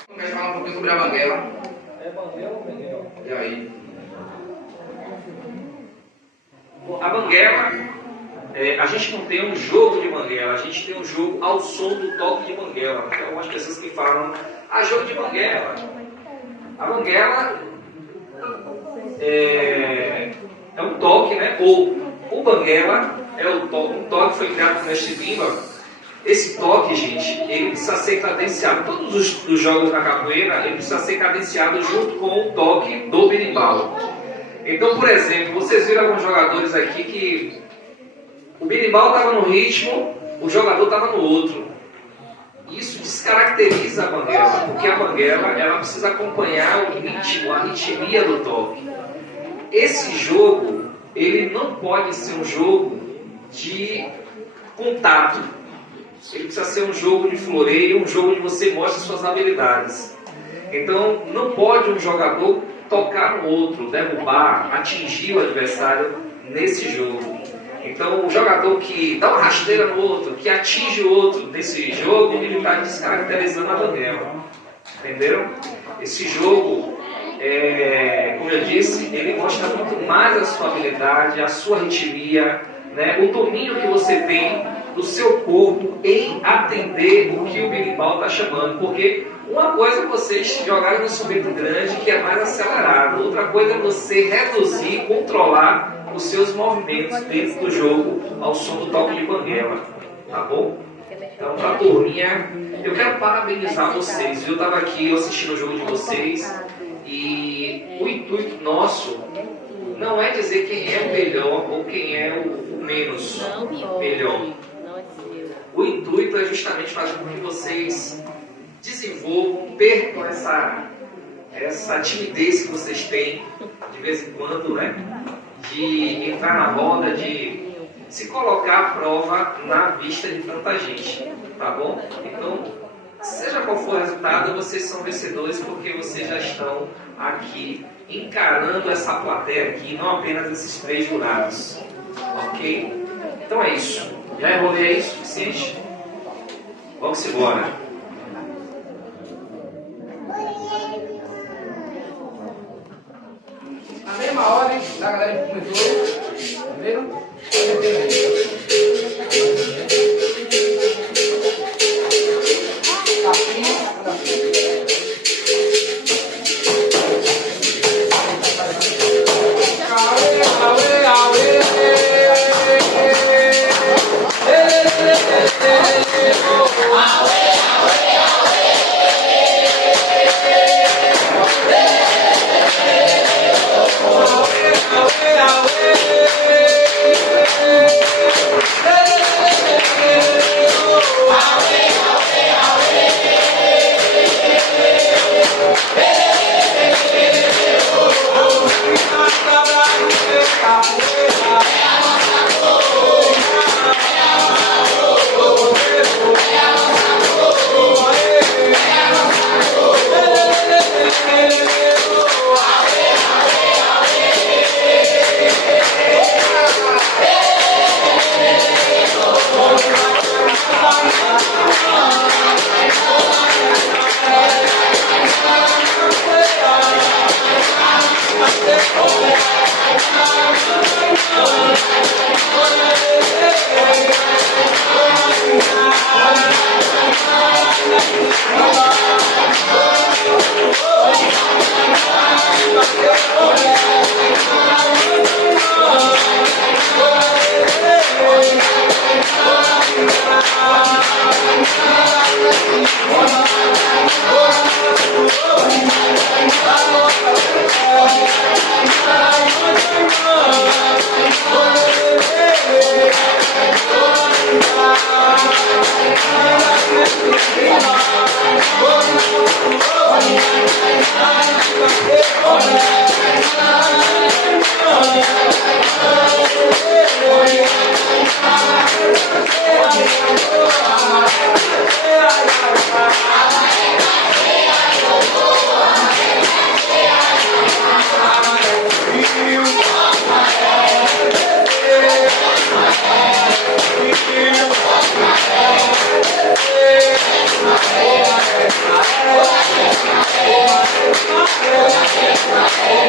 Vamos falar um pouquinho sobre a Banguela. E aí? A Banguela, a gente não tem um jogo de Banguela, a gente tem um jogo ao som do toque de Banguela. Tem algumas pessoas que falam, jogo de Banguela. A Banguela é um toque, né? Ou o Banguela é um toque que foi criado por Mestre Bimba. Esse toque, gente, ele precisa ser cadenciado. Todos os jogos da capoeira, ele precisa ser cadenciado junto com o toque do berimbau. Então, por exemplo, vocês viram alguns jogadores aqui que o berimbau estava no ritmo, o jogador estava no outro. Isso descaracteriza a Banguela, porque a Banguela ela precisa acompanhar o ritmo, a ritmia do toque. Esse jogo, ele não pode ser um jogo de contato. Ele precisa ser um jogo de floreio, um jogo onde você mostra suas habilidades. Então, não pode um jogador tocar no outro, derrubar, atingir o adversário nesse jogo. Então, o jogador que dá uma rasteira no outro, que atinge o outro nesse jogo, ele está descaracterizando a Banguela. Entenderam? Esse jogo, como eu disse, ele mostra muito mais a sua habilidade, a sua ritmia, né? O domínio que você tem do seu corpo em atender o que o berimbau está chamando. Porque uma coisa é vocês jogarem um instrumento grande que é mais acelerado, outra coisa é você reduzir, controlar os seus movimentos dentro do jogo ao som do toque de Banguela, tá bom? Então, para a turminha, eu quero parabenizar vocês. Eu estava aqui assistindo o jogo de vocês e o intuito nosso não é dizer quem é o melhor ou quem é o menos melhor. O intuito é justamente fazer com que vocês desenvolvam, percam essa timidez que vocês têm de vez em quando, né? De entrar na roda, de se colocar à prova na vista de tanta gente, tá bom? Então, seja qual for o resultado, vocês são vencedores porque vocês já estão aqui encarando essa plateia aqui, não apenas esses 3 jurados, ok? Então é isso. Já enrolei aí o suficiente? Vamos embora. Na mesma ordem da galera que começou, entendeu? Thank you.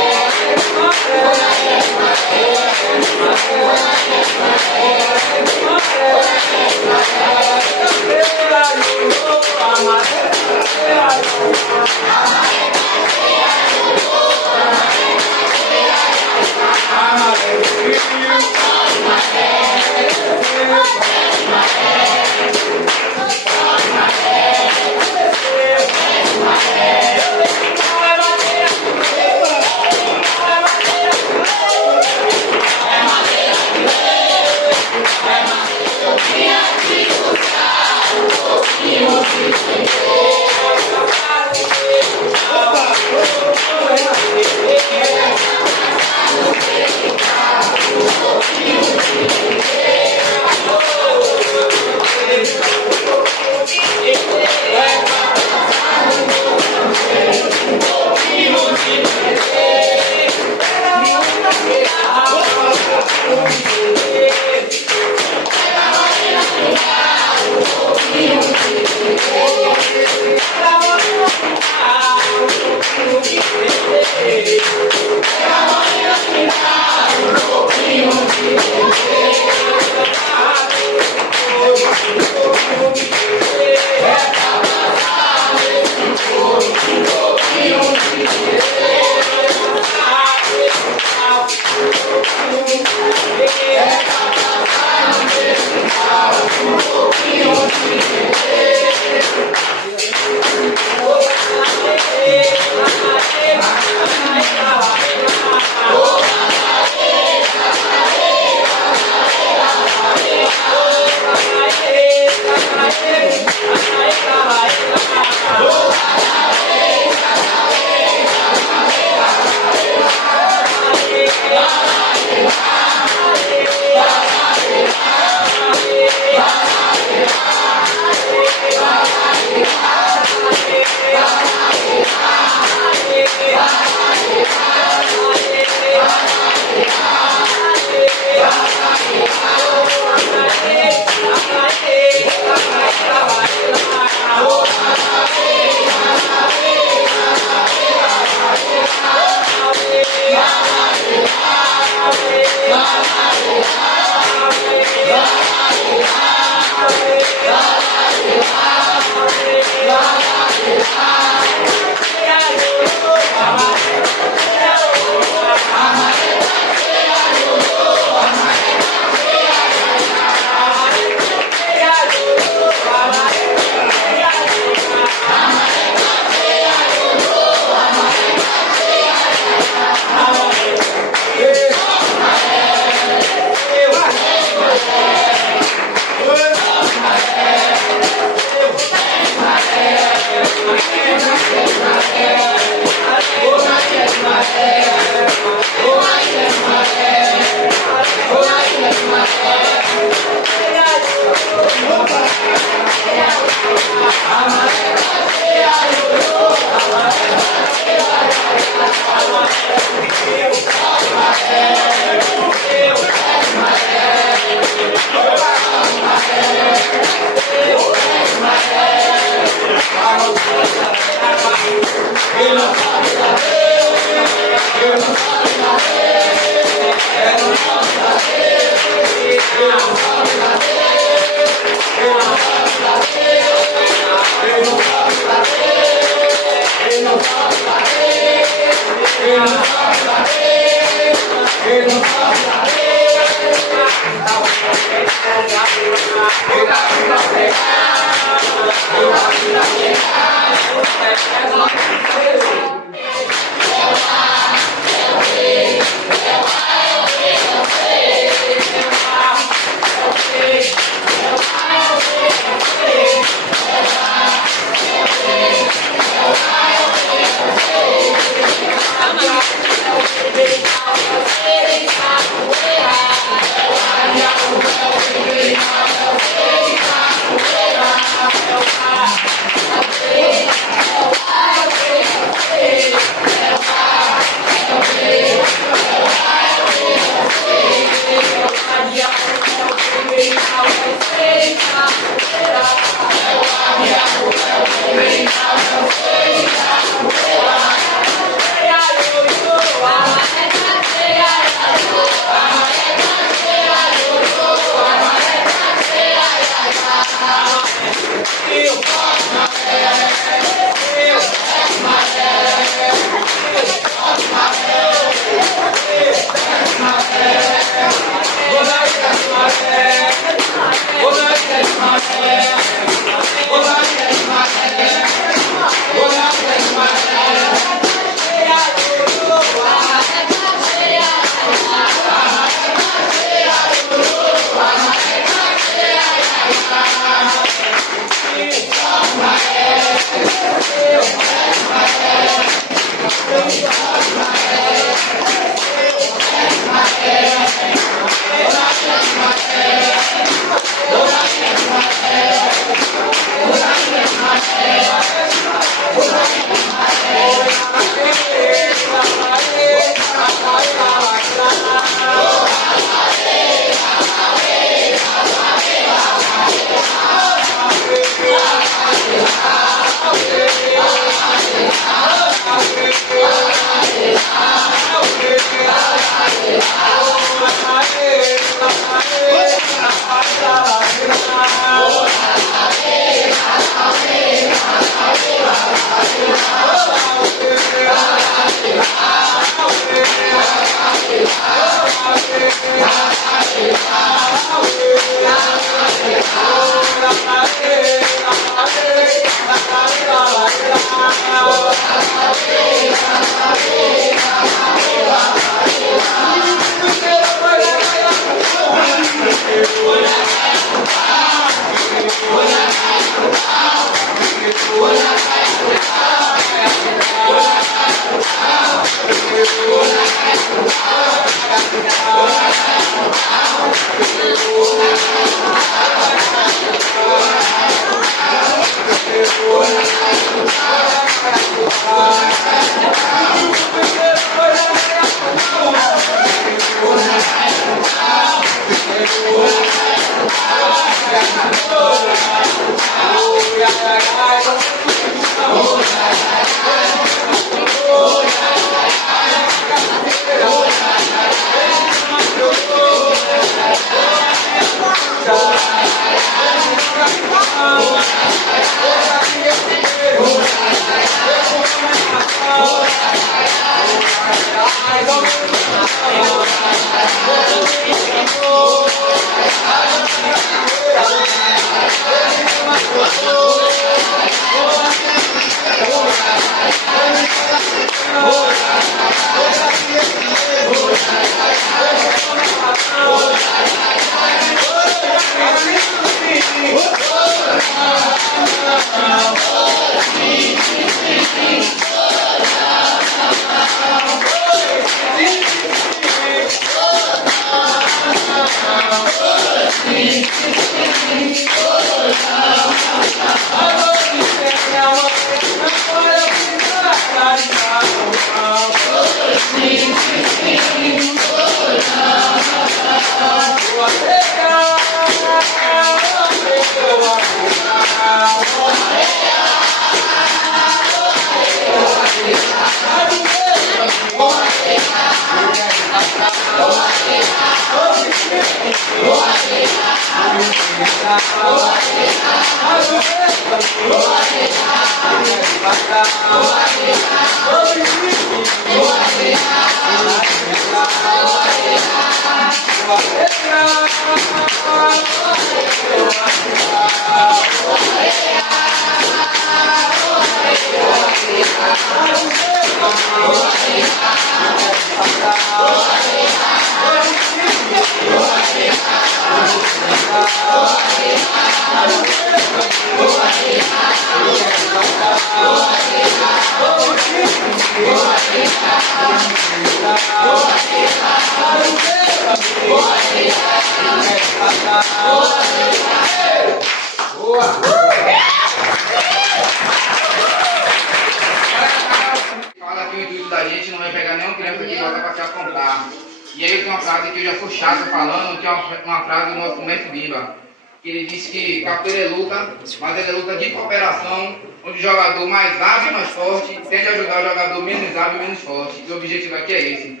Fala que o intuito da gente não é pegar nenhuma criança que bota pra se afrontar. E aí tem uma frase que eu já sou chato falando, que é uma frase do nosso mestre Bimba, que ele disse que capoeira é luta, mas ele é luta de cooperação, onde o jogador mais hábil e mais forte tende a ajudar o jogador menos hábil e menos forte. E o objetivo aqui é esse.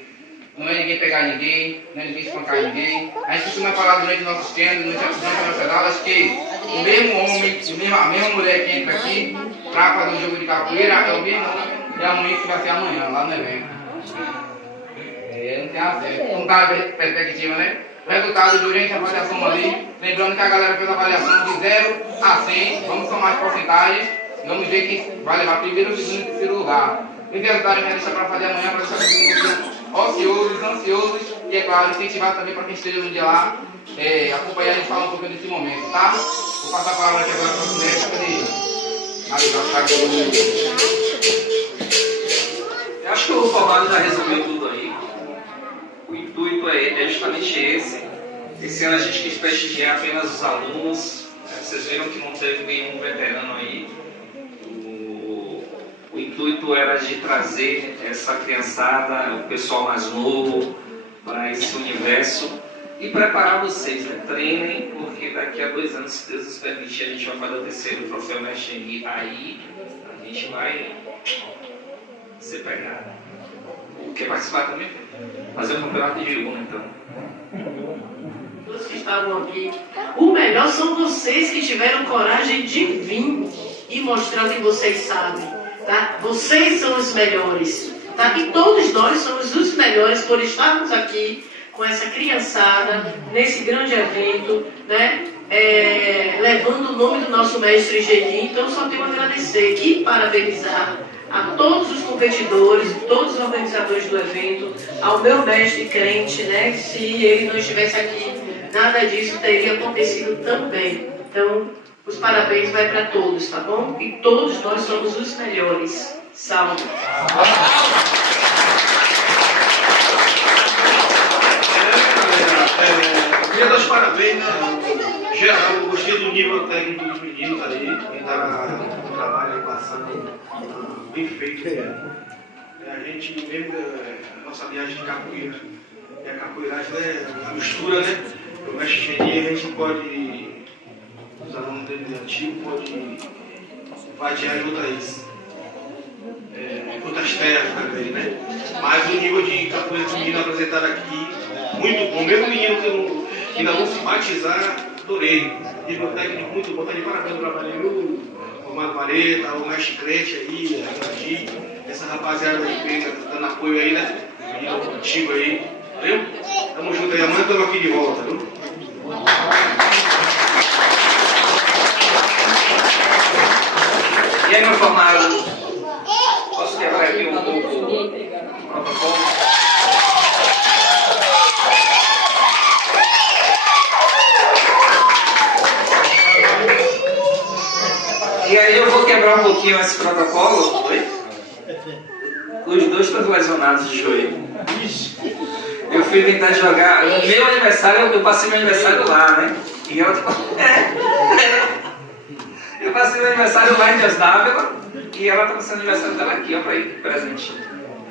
Não é ninguém pegar ninguém, não é ninguém espancar ninguém. A gente costuma falar durante nossos treinos, durante as nossas aulas, que o mesmo homem, a mesma mulher que entra aqui para fazer o jogo de capoeira é o mesmo homem e a mulher que vai ser amanhã, lá no evento. Não tem acesso. Não tá na perspectiva, né? O resultado de urgente avaliação ali. Lembrando que a galera fez a avaliação de 0 a 100. Vamos somar as porcentagens. Vamos ver quem vai levar primeiro, segundo e terceiro lugar. Esse resultado vai deixar para fazer amanhã, para deixar vocês ociosos, ansiosos. E é claro, incentivar também para quem esteja no dia lá, acompanhar a gente falar um pouquinho desse momento, tá? Vou passar a palavra aqui agora para o mestre. Eu acho que o Forlado já resumiu tudo aí. O intuito é justamente esse. Esse ano a gente quis prestigiar apenas os alunos. Vocês viram que não teve nenhum veterano aí. O intuito era de trazer essa criançada, o pessoal mais novo, para esse universo e preparar vocês, né? Treinem, porque daqui a 2 anos, se Deus nos permitir, a gente vai fazer o terceiro troféu Mestre Eni. Aí a gente vai ser pegado. Quer participar também? Fazer um campeonato de Una, então. Todos que estavam aqui, o melhor são vocês que tiveram coragem de vir e mostrar o que vocês sabem, tá? Vocês são os melhores, tá? E todos nós somos os melhores por estarmos aqui com essa criançada nesse grande evento, né? Levando o nome do nosso mestre Geni. Então só tenho a agradecer e parabenizar a todos os competidores, todos os organizadores do evento, ao meu mestre crente, né? Se ele não estivesse aqui, nada disso teria acontecido também. Então, os parabéns vai para todos, tá bom? E todos nós somos os melhores. Salve! Eu queria dar os parabéns, né? Geral, eu gostei do nível técnico dos meninos aí, que tá um trabalho aí passando bem feito mesmo. A gente mesmo, a nossa viagem de capoeira, e a capoeiragem é uma mistura, né? O mestre Geni, a gente pode, os alunos dele antigos, pode vadiar em outras terras também, né? Mas o nível de capoeira do menino apresentado aqui, muito bom. Mesmo menino que ainda vão se batizar, adorei. Nível técnico muito bom. Tá de parabéns, trabalhei o Mário Vareta, o mestre crente aí, a Grandi, essa rapaziada aí dando apoio aí, né? Menino antigo aí, valeu? Tamo junto aí, amanhã estamos aqui de volta, viu? E aí, meu formado? Posso quebrar aqui um pouco o protocolo? E aí eu vou quebrar um pouquinho esse protocolo. Oi? Os dois estão lesionados de joelho. Eu fui tentar jogar. No meu aniversário, eu passei meu aniversário lá, né? E ela tipo. Eu passei meu aniversário lá em Dias Dávila e ela tá passando o aniversário dela aqui, ó, pra ir de presente.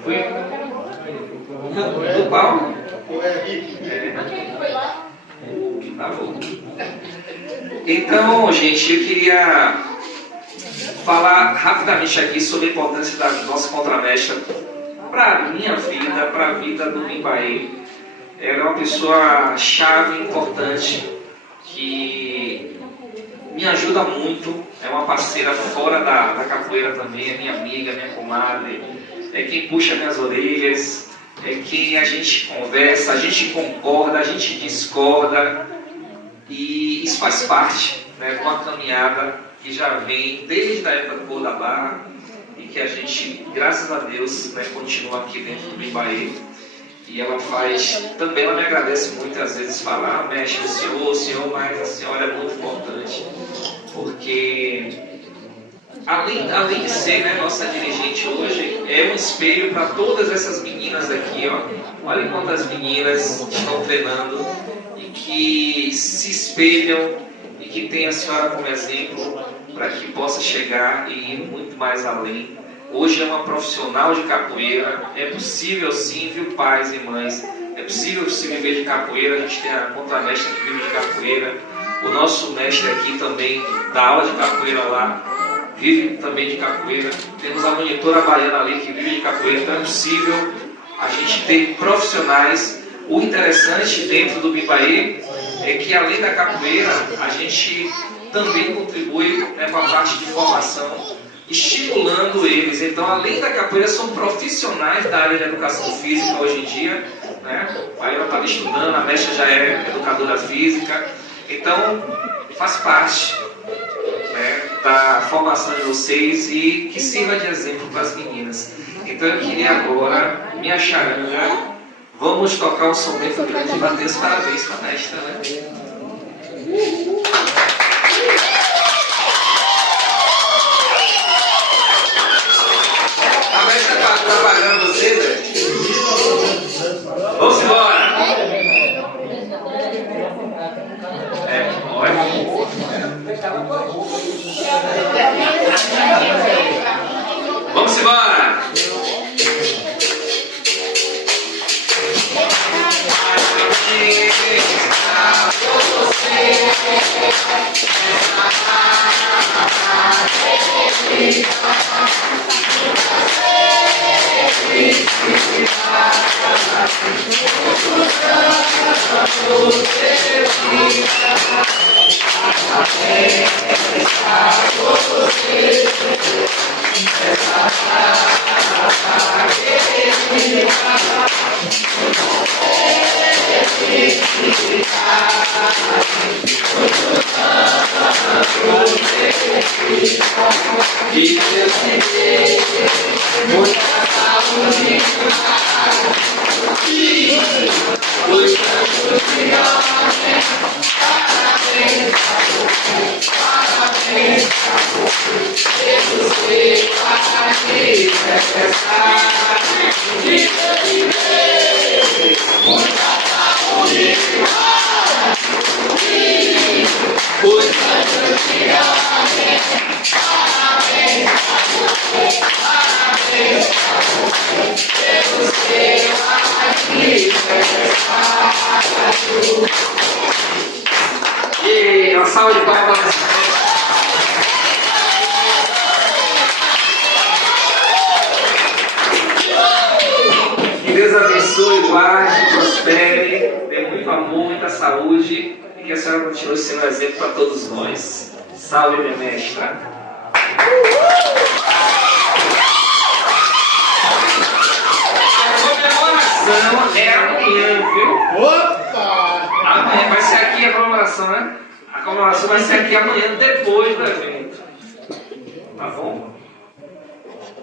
Fui. Do Paulo? Tá bom. Então, gente, eu queria falar rapidamente aqui sobre a importância da nossa contramestra para a minha vida, para a vida do Bimbaê. ela é uma pessoa chave, importante, que me ajuda muito, é uma parceira fora da capoeira também, é minha amiga, minha comadre, é quem puxa minhas orelhas, é quem a gente conversa, a gente concorda, a gente discorda, e isso faz parte, né, de uma caminhada que já vem desde a época do Morro da Barra e que a gente, graças a Deus, né, continua aqui dentro do Bimbaê. E ela faz, também ela me agradece muitas vezes falar, mestre, o senhor, mas a senhora é muito importante, porque além de ser, né, nossa dirigente hoje, é um espelho para todas essas meninas aqui, ó. Olha quantas meninas estão treinando e que se espelham e que tem a senhora como exemplo para que possa chegar e ir muito mais além. Hoje é uma profissional de capoeira, é possível sim, viu, pais e mães, é possível se viver de capoeira. A gente tem a contramestre que vive de capoeira, o nosso mestre aqui também dá aula de capoeira lá, vive também de capoeira, temos a monitora baiana ali que vive de capoeira, então é possível a gente ter profissionais. O interessante dentro do Bimbaê é que além da capoeira, a gente também contribui, né, com a parte de formação, estimulando eles. Então, além da capoeira, são profissionais da área de educação física hoje em dia, né? A Ela estava estudando, a mestra já é educadora física, então faz parte, né, da formação de vocês e que sirva de exemplo para as meninas. Então eu queria agora, minha charanga, vamos tocar um som muito grande e bater os parabéns para a mestra, né? A mestra está pagando vocês, né? Vamos embora! Olha. Vamos embora! E uma salva de palmas. Que Deus abençoe, guarde, prospere, dê muito amor, muita saúde e que a senhora continue sendo um exemplo para todos nós. Salve, minha mestra. A comemoração é amanhã, viu? Opa! Amanhã vai ser aqui a comemoração, né? A comemoração vai ser aqui amanhã, depois do evento. Tá bom?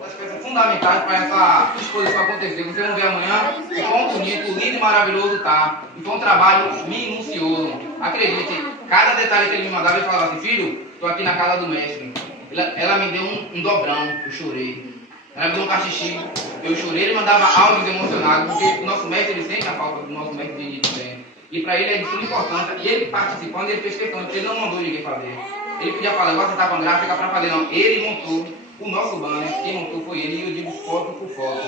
As coisas fundamentais para essa exposição acontecer. Vocês vão ver amanhã o quão bonito, lindo e maravilhoso tá. E foi um trabalho minucioso. Acredite, cada detalhe que ele me mandava, ele falava assim: filho, estou aqui na casa do mestre. Ela me deu um dobrão, eu chorei. Ela me deu um cachixi, eu chorei. Ele mandava áudios emocionados, porque o nosso mestre, ele sente a falta do nosso mestre de também. E para ele é de suma importância. E ele participando, ele fez questão, porque ele não mandou ninguém fazer. Ele podia falar, agora você está com André, fica para fazer. Não, ele montou o nosso banner, quem montou foi ele, e eu digo foto por foto.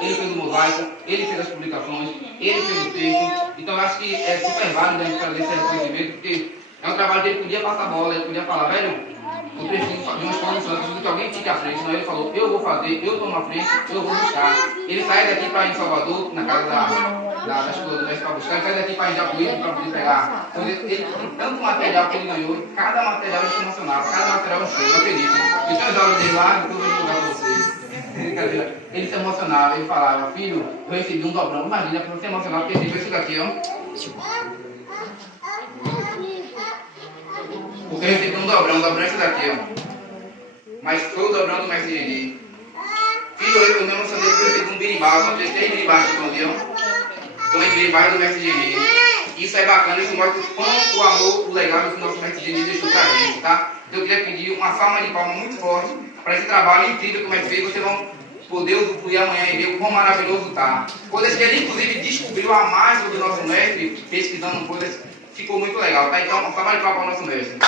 Ele fez o mosaico, ele fez as publicações, ele fez o texto. Então eu acho que é super válido a gente fazer esse reconhecimento, porque é um trabalho que ele podia passar a bola, ele podia falar, velho, eu preciso de uma exposição, eu preciso que alguém fique à frente. Senão ele falou, eu vou fazer, eu estou na frente, eu vou buscar. Ele sai daqui para ir em Salvador, na casa da escola do mestre para buscar, ele faz aqui para Japuí para poder pegar. Tanto material que ele ganhou, cada material é emocional, cada material é um show, não acredito. Eu tenho os áudios dele lá, depois eu vou divulgar para vocês. Ele se emocionava, ele falava, filho, eu recebi um dobrão. Imagina, para você emocionar, porque recebeu isso daqui, ó. Porque eu recebi um dobrão é isso daqui, ó. Mas foi o dobrão do mestre Geni. Filho, eu me emocionei porque eu recebi um birimbau, só tinha 3 birimbau que escondiam. Então, em birimbau do mestre Geni. Isso é bacana, isso mostra o quanto o amor, o legado que o nosso mestre Geni deixou pra gente, tá? Então, eu queria pedir uma salva de palmas muito forte para esse trabalho incrível que o mestre fez. Vocês vão poder usufruir amanhã e ver o quão maravilhoso tá. Coisas que ele, inclusive, descobriu a mais do nosso mestre, pesquisando coisas, ficou muito legal, tá? Então, uma salva de palmas para o nosso mestre.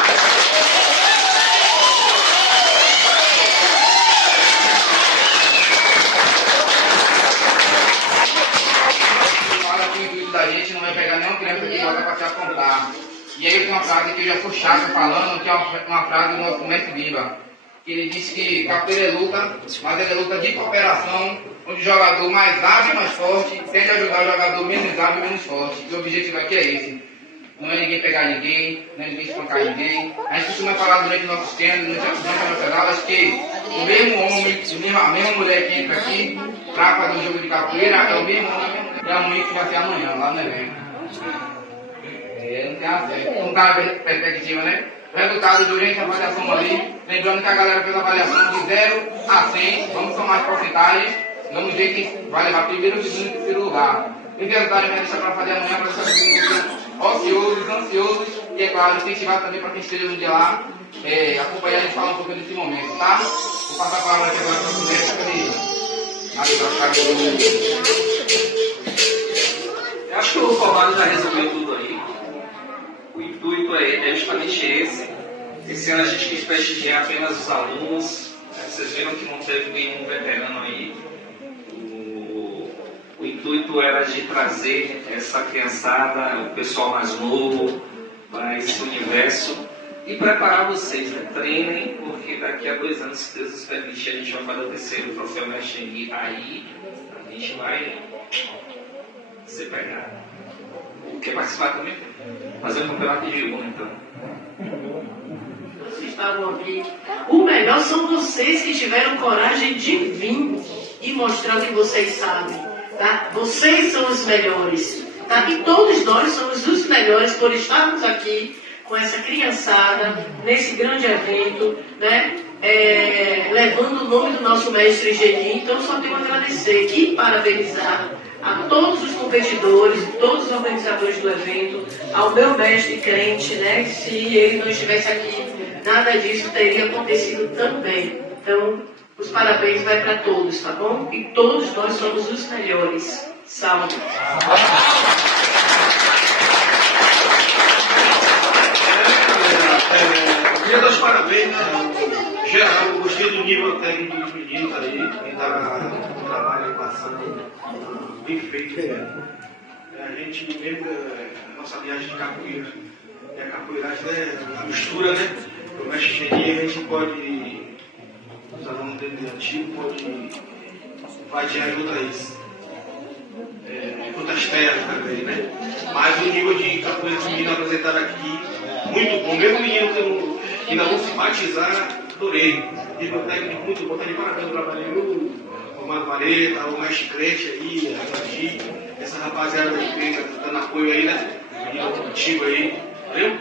Da gente não vai pegar nenhum criança que bota para te apontar. E aí tem uma frase que eu já sou chato falando, que é uma frase do nosso mestre Biba, que ele diz que capoeira é luta, mas ele é luta de cooperação, onde o jogador mais hábil e mais forte tende a ajudar o jogador menos hábil e menos forte. E o objetivo aqui é esse. Não é ninguém pegar ninguém, não é ninguém espancar ninguém. A gente costuma falar durante nossos treinos, durante as nossas aulas, que o mesmo homem, a mesma mulher que entra aqui para fazer um jogo de capoeira é o mesmo homem. É amanhã que vai ser amanhã, lá no evento. Não tem acesso. Não tá na perspectiva, né? O resultado de urgência avaliação ali. Lembrando que a galera fez a avaliação de 0 a 100. Vamos somar as porcentagens. Vamos ver quem vai levar primeiro, segundo e terceiro lugar. E o resultado vai deixar para fazer amanhã, para deixar vocês ociosos, ansiosos. E é claro, incentivar também para quem esteja no dia lá. Acompanhar a gente falar um pouco desse momento, tá? Vou passar a palavra aqui agora para o mestre. Eu acho que o Comando já resumiu tudo aí. O intuito é justamente esse. Esse ano a gente quis prestigiar apenas os alunos. Vocês viram que não teve nenhum veterano aí. O intuito era de trazer essa criançada, o pessoal mais novo, para esse universo e preparar vocês, né? Treinem, porque daqui a 2 anos, se Deus nos permitir, a gente vai fazer o terceiro troféu Mestre Geni. Aí a gente vai ser pegado. Quer participar também? Fazer um campeonato de 1, então. Vocês estavam aqui. O melhor são vocês que tiveram coragem de vir e mostrar o que vocês sabem. Tá? Vocês são os melhores. Tá? E todos nós somos os melhores por estarmos aqui com essa criançada, nesse grande evento, né? Levando o nome do nosso mestre Geni. Então, só tenho a agradecer e parabenizar a todos os competidores, todos os organizadores do evento, ao meu mestre crente, né? Se ele não estivesse aqui, nada disso teria acontecido também. Então, os parabéns vai para todos, tá bom? E todos nós somos os melhores. Salve! Eu queria dar os parabéns, né? Geral, eu gostei do nível técnico dos meninos aí, e do trabalho aí passando, bem feito mesmo. A gente lembra a nossa viagem de capoeira, e a capoeiragem é a mistura, né? O mestre Geni, a gente pode, os alunos dele antigos, pode invadir ajuda a isso. Outras terras também, né? Mas o nível de capoeira que o menino apresentaram aqui, muito bom. Mesmo menino que ainda vão se batizar, adorei. Nível técnico muito bom. Tá de parabéns o trabalho o Romano Vareta, o mestre crente aí, a Gadi, essa rapaziada aí que vem dando apoio aí, né? Menino antigo aí. Valeu?